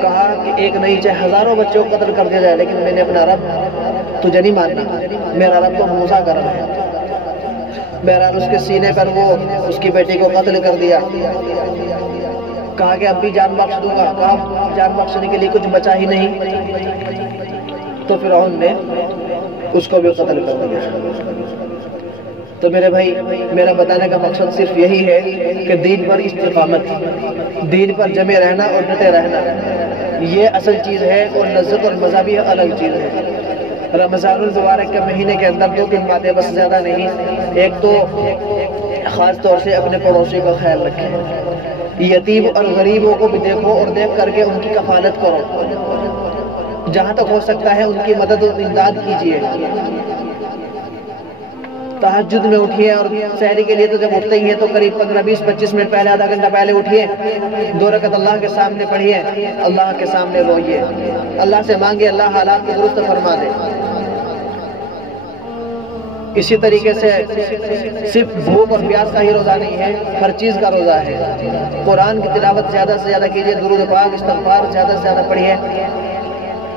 کہا کہ ایک نہیں چاہے ہزاروں بچوں کو قتل کر دیا جائے، لیکن میں نے اپنا رب تجھے نہیں ماننا، میرا رب تو موسیٰ کا رب ہے۔ بہرحال اس کے سینے پر وہ اس کی بیٹی کو قتل کر دیا۔ کہا کہ اب بھی جان بخش دوں گا۔ کہا جان بخشنے کے لیے کچھ بچا ہی نہیں۔ تو فرعون نے اس کو بھی قتل کر دیا۔ تو میرے بھائی، میرا بتانے کا مقصد صرف یہی ہے کہ دین پر استقامت، دین پر جمے رہنا اور ڈٹے رہنا، یہ اصل چیز ہے، اور لذت اور مزہ بھی الگ چیز ہے۔ رمضان المبارک کے مہینے کے اندر 2-3 باتیں بس، زیادہ نہیں۔ ایک تو خاص طور سے اپنے پڑوسی کا خیال رکھیں، یتیم اور غریبوں کو بھی دیکھو اور دیکھ کر کے ان کی کفالت کرو، جہاں تک ہو سکتا ہے ان کی مدد اور امداد کیجیے۔ تہجد میں اٹھیے، اور سحری کے لیے تو جب اٹھتے ہی ہیں تو قریب 15-20-25 منٹ پہلے، آدھا گھنٹہ پہلے اٹھیے، 2 رکعت اللہ کے سامنے پڑھیے، اللہ کے سامنے روئیے، اللہ سے مانگے اللہ حالات کو درست فرما دے۔ اسی طریقے سے صرف بھوک اور پیاس کا ہی روزہ نہیں ہے، ہر چیز کا روزہ ہے۔ قرآن کی تلاوت زیادہ سے زیادہ کیجیے، درود پاک استغفار زیادہ سے زیادہ پڑھیے،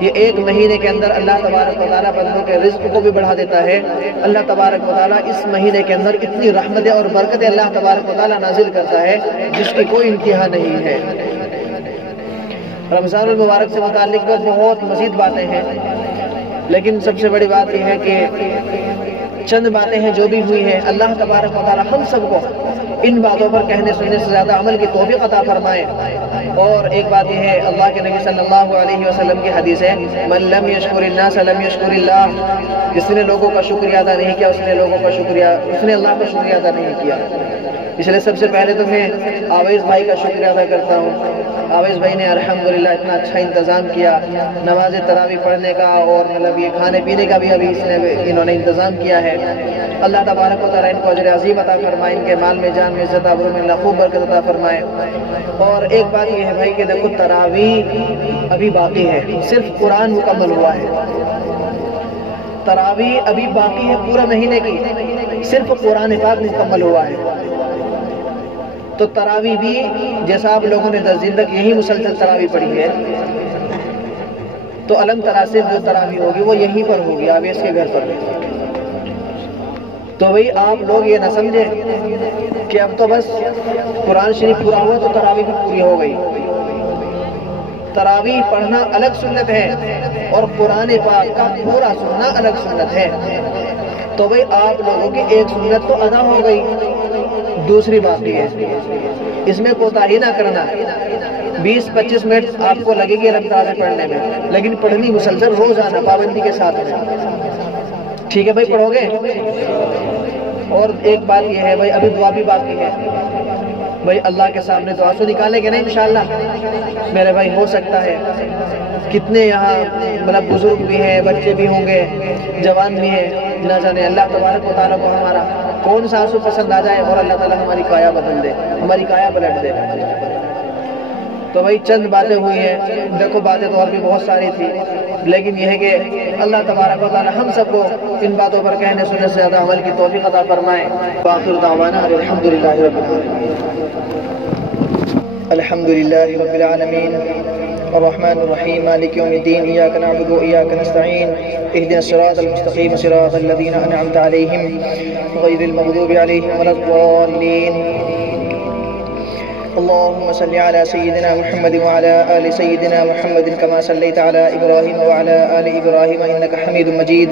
یہ ایک مہینے کے اندر اللہ تبارک و تعالیٰ بندوں کے رزق کو بھی بڑھا دیتا ہے۔ اللہ تبارک و تعالیٰ اس مہینے کے اندر اتنی رحمتیں اور برکتیں اللہ تبارک و تعالیٰ نازل کرتا ہے جس کی کوئی انتہا نہیں ہے۔ رمضان المبارک سے متعلق تو بہت مزید باتیں ہیں، لیکن سب سے بڑی بات یہ ہے کہ چند باتیں ہیں جو بھی ہوئی ہیں، اللہ تبارک و تعالیٰ ہم سب کو ان باتوں پر کہنے سننے سے زیادہ عمل کی توفیق عطا فرمائے۔ اور ایک بات یہ ہے، اللہ کے نبی صلی اللہ علیہ وسلم کی حدیث ہے، من لم یشکر الناس لم یشکر اللہ، جس نے لوگوں کا شکریہ ادا نہیں کیا اس نے اللہ کا شکریہ ادا نہیں کیا۔ اس لیے سب سے پہلے تو میں آویز بھائی کا شکریہ ادا کرتا ہوں۔ آویز بھائی نے الحمدللہ اتنا اچھا انتظام کیا نماز تراویح پڑھنے کا، اور مطلب یہ کھانے پینے کا بھی ابھی انہوں نے انتظام کیا ہے۔ اللہ تبارک و تعالیٰ ان کو اجر عظیم عطا فرمائے، ان کے مال میں جان میں عزت آبرو میں اللہ خوب برکت عطا فرمائے۔ اور ایک بات یہ ہے بھائی کہ دیکھو تراویح ابھی باقی ہے، صرف قرآن مکمل ہوا ہے۔ تراویح ابھی باقی ہے پورا مہینے کی، صرف قرآن پاک مکمل ہوا ہے۔ تو تراویح بھی جیسا آپ لوگوں نے 10 دن تک یہی مسلسل تراویح پڑھی ہے، تو علم تراسف جو تراویح ہوگی وہ یہیں پر ہوگی، آویز کے گھر پر۔ تو بھئی آپ لوگ یہ نہ سمجھیں کہ اب تو بس قرآن شریف پورا ہوا تو تراویح بھی پوری ہو گئی۔ تراویح پڑھنا الگ سنت ہے اور قرآن پاک کا پورا سننا الگ سنت ہے۔ تو بھئی آپ لوگوں کی ایک سنت تو ادا ہو گئی، دوسری باقی ہے، اس میں کوتاہی نہ کرنا۔ 20-25 منٹ آپ کو لگے گی رمضان پڑھنے میں، لیکن پڑھنی مسلسل روزانہ پابندی کے ساتھ میں، ٹھیک ہے بھائی؟ پڑھو گے؟ اور ایک بات یہ ہے بھائی، ابھی دعا بھی باقی ہے بھائی، اللہ کے سامنے دعا تو نکالیں گے نا انشاءاللہ میرے بھائی؟ ہو سکتا ہے کتنے یہاں مطلب بزرگ بھی ہیں، بچے بھی ہوں گے، جوان بھی ہیں، نہ جانے اللہ تبارک و تعالیٰ کو ہمارا کون سا آنسو پسند آ جائے اور اللہ تعالیٰ ہماری کایا بدل دے، ہماری کایا پلٹ دے۔ تو بھائی چند باتیں ہوئی ہیں، دیکھو باتیں تو اور بھی بہت ساری تھی، لیکن یہ ہے کہ اللہ تبارک و تعالیٰ ہم سب کو ان باتوں پر کہنے سننے سے زیادہ عمل کی توفیق عطا فرمائے۔ وآخر دعوانا الحمدللہ رب العالمین۔ الحمدللہ رب العالمین الرحمن الرحیم مالک یوم الدین، ایاک نعبد و ایاک نستعین، اهدنا الصراط المستقیم صراط الذین انعمت علیہم غیر المغضوب علیہم ولا الضالین۔ اللهم صل على سيدنا محمد وعلى آل سيدنا محمد كما صليت على إبراهيم وعلى آل إبراهيم إنك حميد مجيد.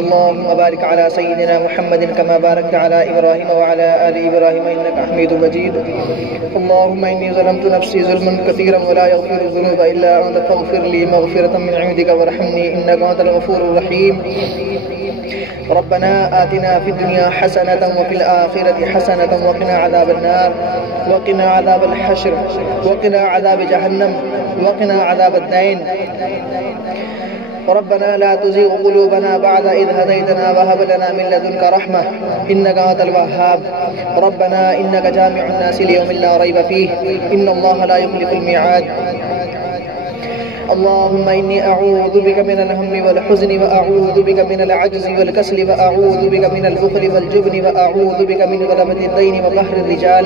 اللهم بارك على سيدنا محمد كما باركت على إبراهيم وعلى آل إبراهيم إنك حميد مجيد. اللهم إني ظلمت نفسي ظلما كثيرا ولا يغفر الذنوب إلا أنت فاغفر لي مغفرة من عندك وارحمني إنك أنت الغفور الرحيم. ربنا آتنا في الدنيا حسنة وفي الآخرة حسنة وقنا عذاب النار وقنا عذاب الحشر وقنا عذاب جهنم وقنا عذاب الدين. ربنا لا تزغ قلوبنا بعد إذ هديتنا وهب لنا من لدنك رحمة إنك أنت الوهاب. ربنا إنك جامع الناس ليوم لا ريب فيه إن الله لا يخلف الميعاد. اللهم إني أعوذ بك من الهم والحزن وأعوذ بك من العجز والكسل وأعوذ بك من البخل والجبن وأعوذ بك من غلبة الدين وقهر الرجال.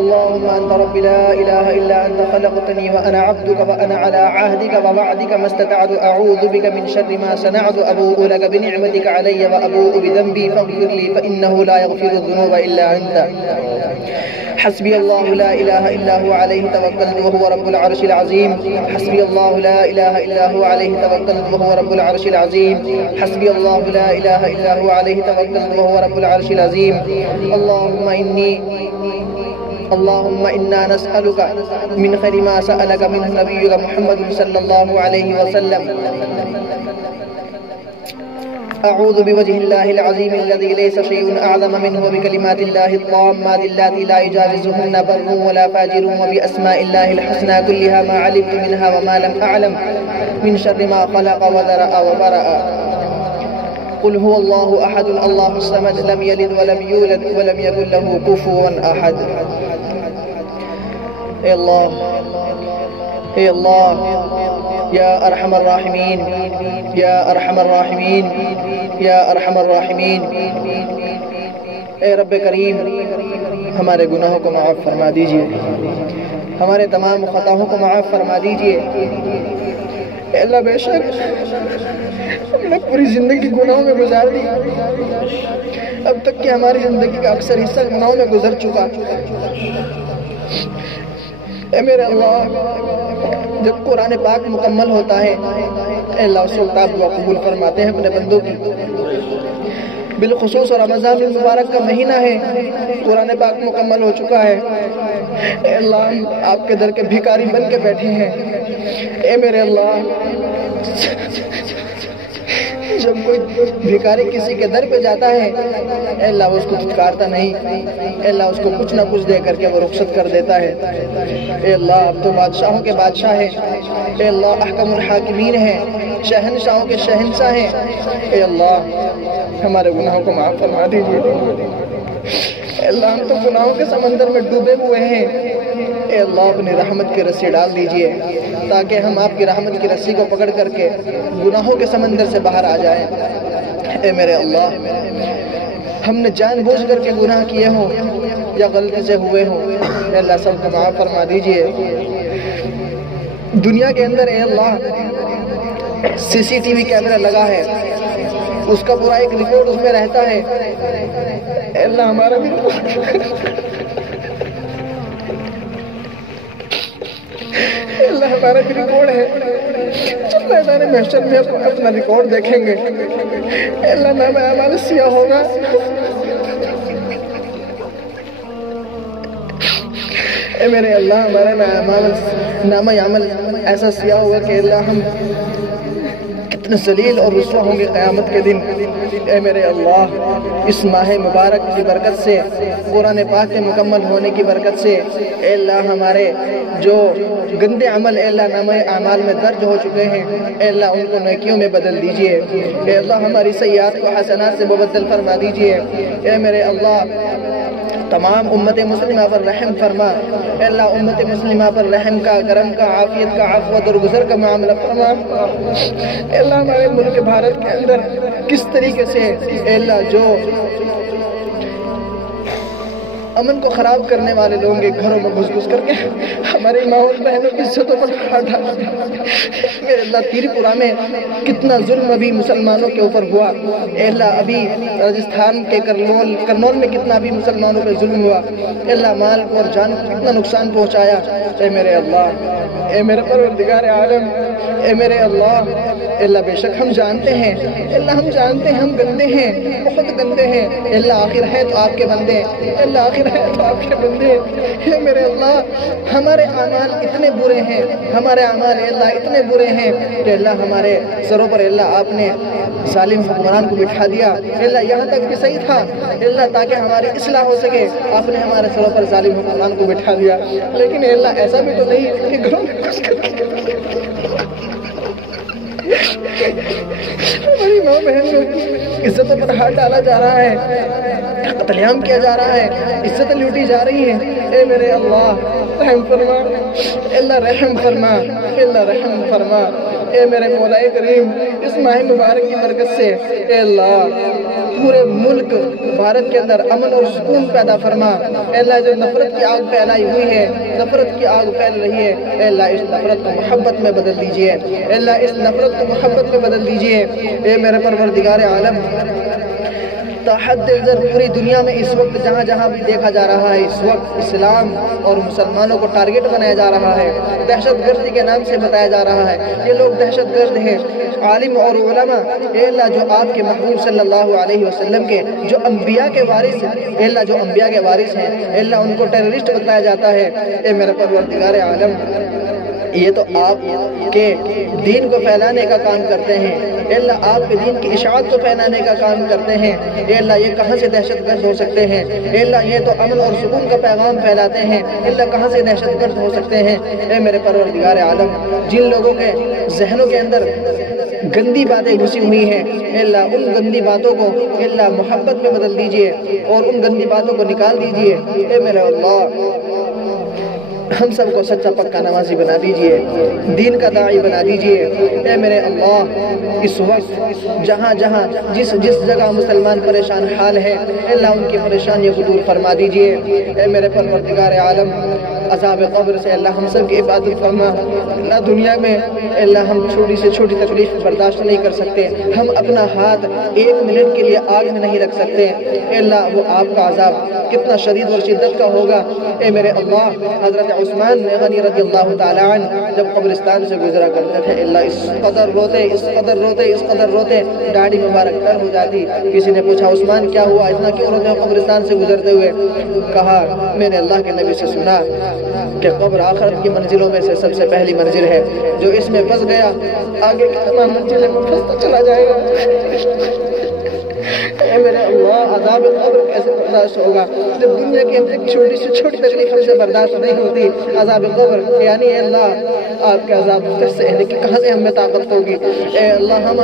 اللهم أنت رب لا إله إلا أنت خلقتني وأنا عبدك وأنا على عهدك ووعدك ما استطعت أعوذ بك من شر ما صنعت أبوء لك بنعمتك علي وأبوء بذنبي فاغفر لي فإنه لا يغفر الذنوب إلا أنت. حسبي الله لا إله إلا هو عليه توكلت وهو رب العرش العظيم. حسبي الله لا إله إلا هو عليه توكلت وهو رب العرش العظيم. حسبي الله لا إله إلا هو عليه توكلت وهو رب العرش العظيم. اللهم إنا نسألك من خير ما سألك منه نبيك محمد صلى الله عليه وسلم. أعوذ بوجه الله العظيم الذي ليس شيء أعظم منه وبكلمات الله الطامات التي لا يجاوزهن بر ولا فاجر وبأسماء الله الحسنى كلها ما علمت منها وما لم أعلم من شر ما خلق وذرأ وبرأ. قل هو الله أحد الله الصمد لم يلد ولم يولد ولم يكن له كفوا أحد. اے اللہ یا ارحم الراحمین یا ارحم الراحمین یا ارحم الراحمین. اے رب کریم ہمارے گناہوں کو معاف فرما دیجئے، ہمارے تمام خطاؤں کو معاف فرما دیجئے. اے اللہ بے شک ہم نے پوری زندگی گناہوں میں گزار دی، اب تک کہ ہماری زندگی کا اکثر حصہ گناہوں میں گزر چکا۔ اے میرے اللہ جب قرآن پاک مکمل ہوتا ہے اے اللہ اس وقت آپ دعا قبول فرماتے ہیں اپنے بندوں کی، بالخصوص رمضان المبارک کا مہینہ ہے، قرآن پاک مکمل ہو چکا ہے۔ اے اللہ ہم آپ کے در کے بھکاری بن کے بیٹھے ہیں۔ اے میرے اللہ جب کوئی بھکاری کسی کے در پہ جاتا ہے اے اللہ اس کو پھٹکارتا نہیں، اے اللہ اس کو کچھ نہ کچھ دے کر کے وہ رخصت کر دیتا ہے۔ اے اللہ اب تو بادشاہوں کے بادشاہ ہیں، اے اللہ احکم الحاکمین ہیں، شہنشاہوں کے شہنشاہ ہیں۔ اے اللہ ہمارے گناہوں کو معاف فرما دیجیے۔ اے اللہ ہم تو گناہوں کے سمندر میں ڈوبے ہوئے ہیں، اے اللہ اپنی رحمت کی رسی ڈال دیجیے تاکہ ہم آپ کی رحمت کی رسی کو پکڑ کر کے گناہوں کے سمندر سے باہر آ جائیں۔ اے میرے اللہ ہم نے جان بوجھ کر کے گناہ کیے ہوں یا غلطی سے ہوئے ہوں اے اللہ سب کو معاف فرما دیجیے۔ دنیا کے اندر اے اللہ CCTV کیمرہ لگا ہے، اس کا پورا ایک ریکارڈ اس میں رہتا ہے۔ اے اللہ ہمارا بھی اللہ ہمارا بھی ریکارڈ ہے، جب میدان محشر میں اپنا ریکارڈ دیکھیں گے اے اللہ نام اعمال سیاہ ہوگا، اے میرے اللہ ہمارا نام عمل ایسا سیاہ ہوگا کہ اللہ ہم کتنے ذلیل اور رسوا ہوں گے قیامت کے دن۔ اے میرے اللہ اس ماہ مبارک کی برکت سے، قرآن پاک کے مکمل ہونے کی برکت سے اے اللہ ہمارے جو گندے عمل اے اللہ نامہ اعمال میں درج ہو چکے ہیں اے اللہ ان کو نیکیوں میں بدل دیجئے۔ اے اللہ ہماری سیئات کو حسنات سے مبدل فرما دیجئے۔ اے میرے اللہ تمام امت مسلمہ پر رحم فرما، اے اللہ امت مسلمہ پر رحم کا، کرم کا، عافیت کا، عفو اور درگزر کا معاملہ فرما۔ اے اللہ ہمارے ملک بھارت کے اندر کس طریقے سے اے اللہ جو امن کو خراب کرنے والے لوگوں کے گھروں میں گھس کر کے ہمارے ماؤں بہنوں کی عزتوں پر ہاتھ ڈالا۔ میرے اللہ تریپورہ میں کتنا ظلم ابھی مسلمانوں کے اوپر ہوا، اے اللہ ابھی راجستھان کے کرنول میں کتنا بھی مسلمانوں پہ ظلم ہوا، اے اللہ مال اور جان کو کتنا نقصان پہنچایا۔ اے میرے اللہ، اے میرے پروردگار عالم، اے میرے اللہ، اے اللہ بے شک ہم جانتے ہیں، اے اللہ ہم جانتے ہیں ہم گندے ہیں، بہت گندے ہیں، اے اللہ آخر ہے تو آپ کے بندے، اے اللہ آخر ہے تو آپ کے بندے۔ اے میرے اللہ ہمارے اعمال اتنے برے ہیں، ہمارے اعمال اے اللہ اتنے برے ہیں کہ اللہ ہمارے سروں پر اے اللہ آپ نے ظالم حکمران کو بٹھا دیا، اے اللہ یہاں تک بھی صحیح تھا اے اللہ تاکہ ہماری اصلاح ہو سکے آپ نے ہمارے سروں پر ظالم حکمران کو بٹھا دیا، لیکن اے اللہ ایسا بھی تو نہیں کہ گھروں میں کچھ کر کے ہماری ماں بہن کی عزتوں پر ہاتھ ڈالا جا رہا ہے، قتل عام کیا جا رہا ہے، عزتیں لوٹی جا رہی ہیں۔ اے میرے اللہ رحم فرما، اے اللہ رحم فرما، اے اللہ رحم فرما۔ اے میرے مولا کریم اس ماہ مبارک کی برکت سے اے اللہ پورے ملک بھارت کے اندر امن اور سکون پیدا فرما۔ اے اللہ جو نفرت کی آگ پھیلائی ہوئی ہے، نفرت کی آگ پھیل رہی ہے، اے اللہ اس نفرت کو محبت میں بدل دیجئے، اے اللہ اس نفرت کو محبت میں بدل دیجئے۔ اے میرے پروردگار عالم تحد نظر پوری دنیا میں اس وقت جہاں جہاں بھی دیکھا جا رہا ہے اس وقت اسلام اور مسلمانوں کو ٹارگٹ بنایا جا رہا ہے، دہشت گردی کے نام سے بتایا جا رہا ہے، یہ لوگ دہشت گرد ہیں۔ عالم اور علماء اے اللہ جو آپ کے محبوب صلی اللہ علیہ وسلم کے جو انبیاء کے وارث ہیں، اے اللہ جو انبیاء کے وارث ہیں اے اللہ ان کو ٹیررسٹ بتایا جاتا ہے۔ اے میرے پروردگار عالم یہ تو آپ کے دین کو پھیلانے کا کام کرتے ہیں، اے اللہ آپ کے دین کی اشاعت کو پھیلانے کا کام کرتے ہیں، اے اللہ یہ کہاں سے دہشت گرد ہو سکتے ہیں؟ اے اللہ یہ تو امن اور سکون کا پیغام پھیلاتے ہیں، اے اللہ کہاں سے دہشت گرد ہو سکتے ہیں؟ اے میرے پروردگار عالم جن لوگوں کے ذہنوں کے اندر گندی باتیں گھسی ہوئی ہیں اے اللہ ان گندی باتوں کو اے اللہ محبت میں بدل دیجئے اور ان گندی باتوں کو نکال دیجئے۔ اے میرے اللہ ہم سب کو سچا پکا نمازی بنا دیجئے، دین کا داعی بنا دیجئے۔ اے میرے اللہ اس وقت جہاں جہاں جس جگہ مسلمان پریشان حال ہے اے اللہ ان کی پریشانیوں کو دور فرما دیجئے۔ اے میرے پروردگار عالم عذاب قبر سے اللہ ہم سب کی حفاظت فرما۔ اللہ دنیا میں اللہ ہم چھوٹی سے چھوٹی تکلیف برداشت نہیں کر سکتے، ہم اپنا ہاتھ 1 منٹ کے لیے آگ میں نہیں رکھ سکتے، اللہ وہ آپ کا عذاب کتنا شدید اور شدت کا ہوگا۔ اے میرے اللہ، حضرت عثمان غنی رضی اللہ تعالیٰ عنہ جب قبرستان سے گزرا کرتے تھے، اللہ اس قدر روتے، اس قدر روتے، اس قدر روتے، داڑھی مبارک تر ہو جاتی۔ کسی نے پوچھا عثمان کیا ہوا، اتنا کیوں روتے ہو قبرستان سے گزرتے ہوئے؟ کہا میں نے اللہ کے نبی سے سنا کہ قبر آخرت کی منزلوں میں سے سب سے پہلی منزل ہے، جو اس میں پھنس گیا آگے کی تمام منزلیں میں پھنستا چلا جائے گا۔ اے میرے اللہ، عذاب قبر کیسے برداشت ہوگا جب دنیا کی ہم سے چھوٹی سے چھوٹی تکلیف ہم سے برداشت نہیں ہوتی؟ عذاب قبر یعنی اے اللہ آپ کے عذاب سے سہنے کی کہاں سے ہمیں طاقت ہوگی؟ اے اللہ ہم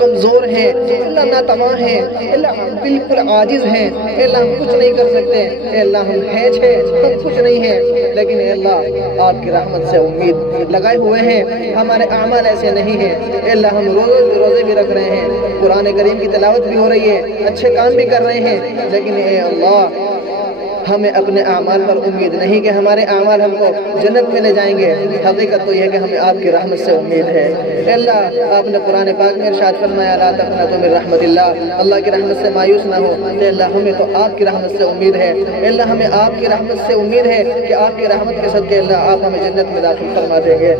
کمزور ہیں، اللہ ناتواں ہیں، اللہ بالکل عاجز ہیں، اے اللہ ہم کچھ نہیں کر سکتے، اے اللہ ہم ہیج ہیں، ہم کچھ نہیں ہیں، لیکن اے اللہ آپ کی رحمت سے امید لگائے ہوئے ہیں، ہمارے اعمال ایسے نہیں ہیں، اے اللہ ہم روزے بھی رکھ رہے ہیں، قرآن کریم کی تلاوت بھی ہو رہی ہے، اچھے کام بھی کر رہے ہیں، لیکن اے اللہ ہمیں اپنے اعمال پر امید نہیں کہ ہمارے اعمال ہم کو جنت میں لے جائیں گے۔ حقیقت تو یہ ہے کہ ہمیں آپ کی رحمت سے امید ہے۔ اے اللہ آپ نے قرآن پاک میں ارشاد فرمایا لا تقنطوا من رحمت اللہ، اللہ کی رحمت سے مایوس نہ ہو۔ اے اللہ ہمیں تو آپ کی رحمت سے امید ہے، اے اللہ ہمیں آپ کی رحمت سے امید ہے کہ آپ کی رحمت کے صدقے اللہ آپ ہمیں جنت میں داخل فرما دیں گے۔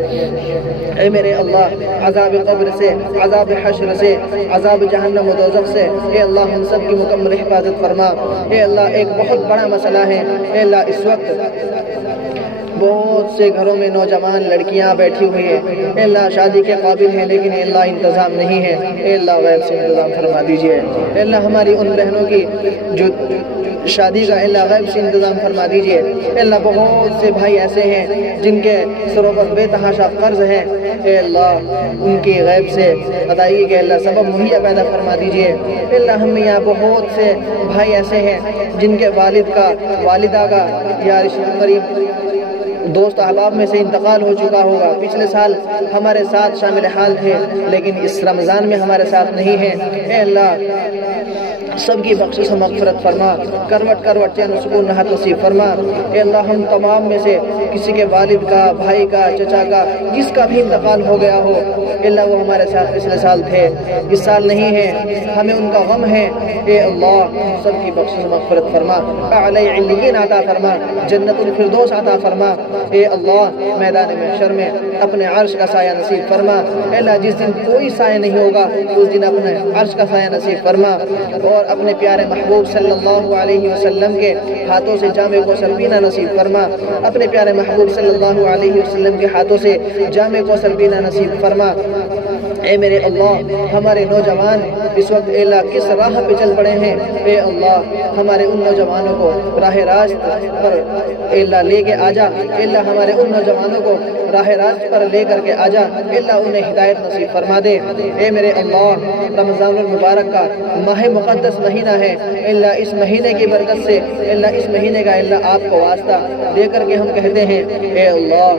اے میرے اللہ، عذاب قبر سے، عذاب حشر سے، عذاب جہنم و دوزخ سے اے اللہ ہم سب کی مکمل حفاظت فرما۔ اے اللہ ایک بہت بڑا مسئلہ ہے، اے اللہ اس وقت بہت سے گھروں میں نوجوان لڑکیاں بیٹھی ہوئی ہیں، اے اللہ شادی کے قابل ہیں لیکن اے اللہ انتظام نہیں ہے، اے اللہ غیر سے انتظام فرما دیجئے۔ اے اللہ ہماری ان بہنوں کی جو شادی کا اے اللہ غیب سے انتظام فرما دیجئے۔ اے اللہ بہت سے بھائی ایسے ہیں جن کے سروں پر بے تحاشا قرض ہے، اے اللہ ان کی غیب سے ادائیگی کے اللہ سبب مہیا پیدا فرما دیجئے۔ اے اللہ ہم یہاں بہت سے بھائی ایسے ہیں جن کے والد کا، والدہ کا یا رشتہ قریب دوست احباب میں سے انتقال ہو چکا ہوگا، پچھلے سال ہمارے ساتھ شامل حال تھے لیکن اس رمضان میں ہمارے ساتھ نہیں ہیں۔ اے اللہ سب کی بخشش و مغفرت فرما، کروٹ کروٹ چین و سکون راحت نصیب فرما۔ اے اللہ ہم تمام میں سے کسی کے والد کا، بھائی کا، چچا کا، جس کا بھی انتقال ہو گیا ہو، اے اللہ وہ ہمارے ساتھ پچھلے سال تھے، اس سال نہیں ہے، ہمیں ان کا غم ہے، اے اللہ سب کی بخشش و مغفرت فرما، اعلی علیین عطا فرما، جنت الفردوس عطا فرما۔ اے اللہ میدان محشر میں اپنے عرش کا سایہ نصیب فرما۔ اے اللہ جس دن کوئی سایہ نہیں ہوگا اس دن اپنے عرش کا سایہ نصیب فرما، اور اپنے پیارے محبوب صلی اللہ علیہ وسلم کے ہاتھوں سے جامع کوثر پینا نصیب فرما، اپنے پیارے محبوب صلی اللہ علیہ وسلم کے ہاتھوں سے جامع کوثر پینا نصیب فرما۔ اے میرے اللہ ہمارے نوجوان اس وقت اے اللہ کس راہ پہ چل پڑے ہیں، اے اللہ ہمارے ان نوجوانوں کو راہ راست پر اے اللہ لے کے آجا، اے اللہ ہمارے ان نوجوانوں کو راہ راست پر لے کر کے آجا، اے اللہ انہیں ہدایت نصیب فرما دے۔ اے میرے اللہ رمضان المبارک کا ماہ مقدس مہینہ ہے، اے اللہ اس مہینے کی برکت سے اے اللہ اس مہینے کا اے اللہ آپ کو واسطہ دے کر کے ہم کہتے ہیں اے اللہ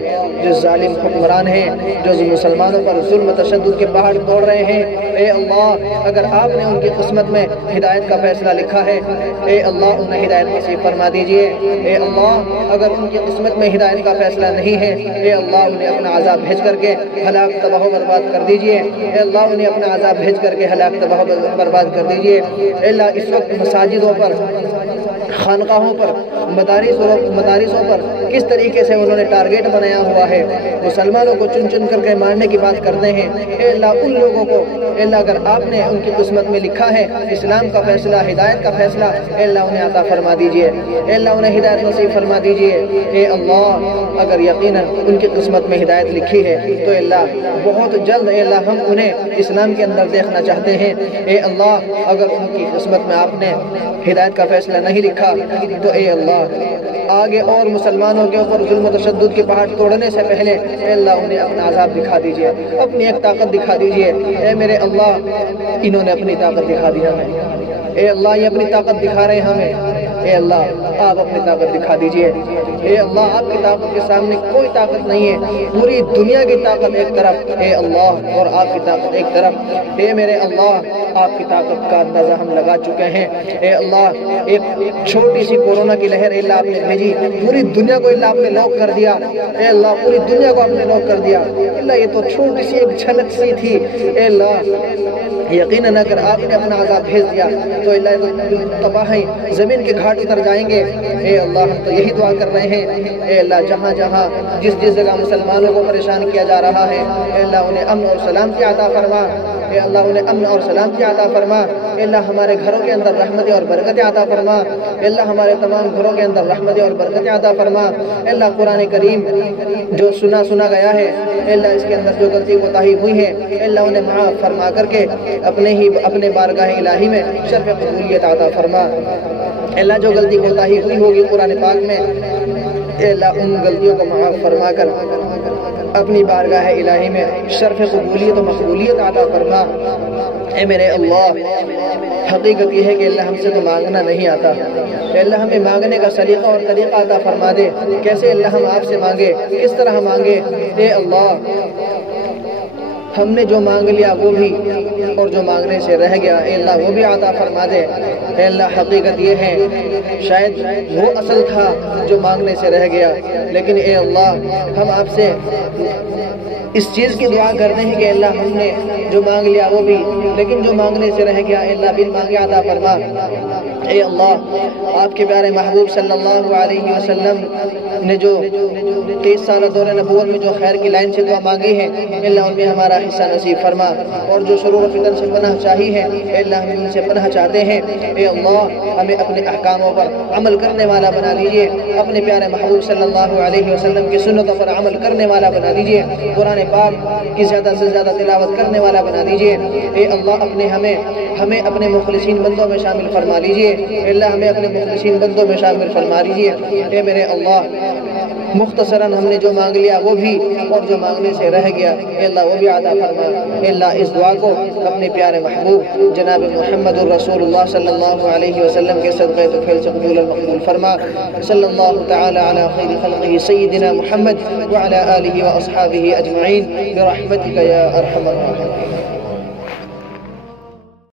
جو ظالم حکمران ہیں، جو مسلمانوں پر ظلم و تشدد کے پہاڑ توڑ رہے ہیں، اے اللہ اگر آپ نے ان کی قسمت میں ہدایت کا فیصلہ لکھا ہے، اے اللہ انہیں ہدایت نصیب فرما دیجئے۔ اے اللہ اگر ان کی قسمت میں ہدایت کا فیصلہ نہیں ہے، اے اللہ انہیں اپنا عذاب بھیج کر کے ہلاک تباہ و برباد کر دیجئے۔ اے اللہ انہیں اپنا عذاب بھیج کر کے ہلاک تباہ و برباد کر دیجئے۔ اے اللہ اس وقت مساجدوں پر، خانقاہوں پر، مدارسوں پر کس طریقے سے انہوں نے ٹارگیٹ بنایا ہوا ہے، مسلمانوں کو چن چن کر کے مارنے کی بات کرتے ہیں۔ اے اللہ ان لوگوں کو اے اللہ اگر آپ نے ان کی قسمت میں لکھا ہے اسلام کا فیصلہ، ہدایت کا فیصلہ، اے اللہ انہیں عطا فرما دیجئے، اے اللہ انہیں ہدایت نصیب فرما دیجئے۔ اے اللہ اگر یقیناً ان کی قسمت میں ہدایت لکھی ہے تو اے اللہ بہت جلد اے اللہ ہم انہیں اسلام کے اندر دیکھنا چاہتے ہیں۔ اے اللہ اگر ان کی قسمت میں آپ نے ہدایت کا فیصلہ نہیں لکھا تو اے اللہ آگے اور مسلمانوں کے اوپر ظلم و تشدد کے پہاڑ توڑنے سے پہلے اے اللہ انہیں اپنا عذاب دکھا دیجئے، اپنی ایک طاقت دکھا دیجئے۔ اے میرے اللہ انہوں نے اپنی طاقت دکھا دی ہمیں، اے اللہ یہ اپنی طاقت دکھا رہے ہیں ہمیں، اے اللہ آپ اپنی طاقت دکھا دیجئے، اے اللہ آپ کی طاقت کے سامنے کوئی طاقت نہیں ہے، پوری دنیا کی طاقت ایک طرف اے اللہ اور آپ کی طاقت ایک طرف، اے میرے اللہ آپ کی طاقت کا اندازہ ہم لگا چکے ہیں، اے اللہ ایک چھوٹی سی کورونا کی لہر اے اللہ آپ نے بھیجی، پوری دنیا کو اللہ آپ نے لاک کر دیا، اے اللہ پوری دنیا کو آپ نے لاک کر دیا، اللہ یہ تو چھوٹی سی ایک جھلک سی تھی، اے اللہ یقیناً اگر آپ نے اپنا عذاب بھیج دیا تو اللہ تباہی زمین کے گھاٹ اتر جائیں گے، اے اللہ ہم تو یہی دعا کر رہے ہیں، اے اللہ جہاں جہاں جس جس جگہ مسلمانوں کو پریشان کیا جا رہا ہے اے اللہ انہیں امن اور سلامتی عطا فرما، اے اللہ انہیں امن اور سلامتی عطا فرما، اے اللہ ہمارے گھروں کے اندر رحمت اور برکت عطا فرما، اے اللہ ہمارے تمام گھروں کے اندر رحمت اور برکت عطا فرما، اے اللہ قرآن کریم جو سنا گیا ہے اے اللہ اس کے اندر جو غلطی کوتاہی ہوئی ہے اے اللہ انہیں معاف فرما کر کے اپنے بارگاہ الہی میں شرف قبولیت عطا فرما، اے اللہ جو غلطی کوتاہی ہوئی ہوگی قرآن پاک میں اے اللہ ان غلطیوں کو معاف فرما کر اپنی بارگاہ الہی میں شرف قبولیت و مقبولیت عطا فرما، اے میرے اللہ حقیقت یہ ہے کہ اللہ ہم سے تو مانگنا نہیں آتا، اے اللہ ہمیں مانگنے کا سلیقہ اور طریقہ عطا فرما دے، کیسے اللہ ہم آپ سے مانگے، کس طرح مانگے، اے اللہ ہم نے جو مانگ لیا وہ بھی اور جو مانگنے سے رہ گیا اے اللہ وہ بھی عطا فرما دے، اے اللہ حقیقت یہ ہے شاید وہ اصل تھا جو مانگنے سے رہ گیا، لیکن اے اللہ ہم آپ سے اس چیز کی دعا کرتے ہیں کہ اللہ ہم نے جو مانگ لیا وہ بھی، لیکن جو مانگنے سے رہ گیا اے اللہ بن مانگے عطا فرما، اے اللہ آپ کے پیارے محبوب صلی اللہ علیہ وسلم نے جو 23 سالہ دور نبوت میں جو خیر کی لائن سے دعا مانگی ہے اے اللہ ان میں ہمارا حصہ نصیب فرما، اور جو شرور و فتن سے پناہ چاہی ہے اے اللہ ہم ان سے پناہ چاہتے ہیں، اے اللہ ہمیں اپنے احکاموں پر عمل کرنے والا بنا دیجئے، اپنے پیارے محبوب صلی اللہ علیہ وسلم کی سنتوں پر عمل کرنے والا بنا دیجئے، قرآن پاک کی زیادہ سے زیادہ تلاوت کرنے والا بنا دیجئے، اے اللہ ہمیں اپنے مخلصین بندوں میں شامل فرما لیجئے، اے اللہ ہمیں اپنے مخلصین بندوں میں شامل فرما لیجئے، اے میرے اللہ مختصراً ہم نے جو مانگ لیا وہ بھی اور جو مانگنے سے رہ گیا اے اللہ وہ بھی عطا فرما، اے اللہ اس دعا کو اپنے پیارے محبوب جناب محمد الرسول اللہ صلی اللہ علیہ وسلم کے صدقے تو پھیل سے قبول المقبول فرما، صلی اللہ تعالی علی خیر خلقہ سیدنا محمد وعلی آلہ واصحابہ اجمعین برحمتک یا ارحم الراحمین۔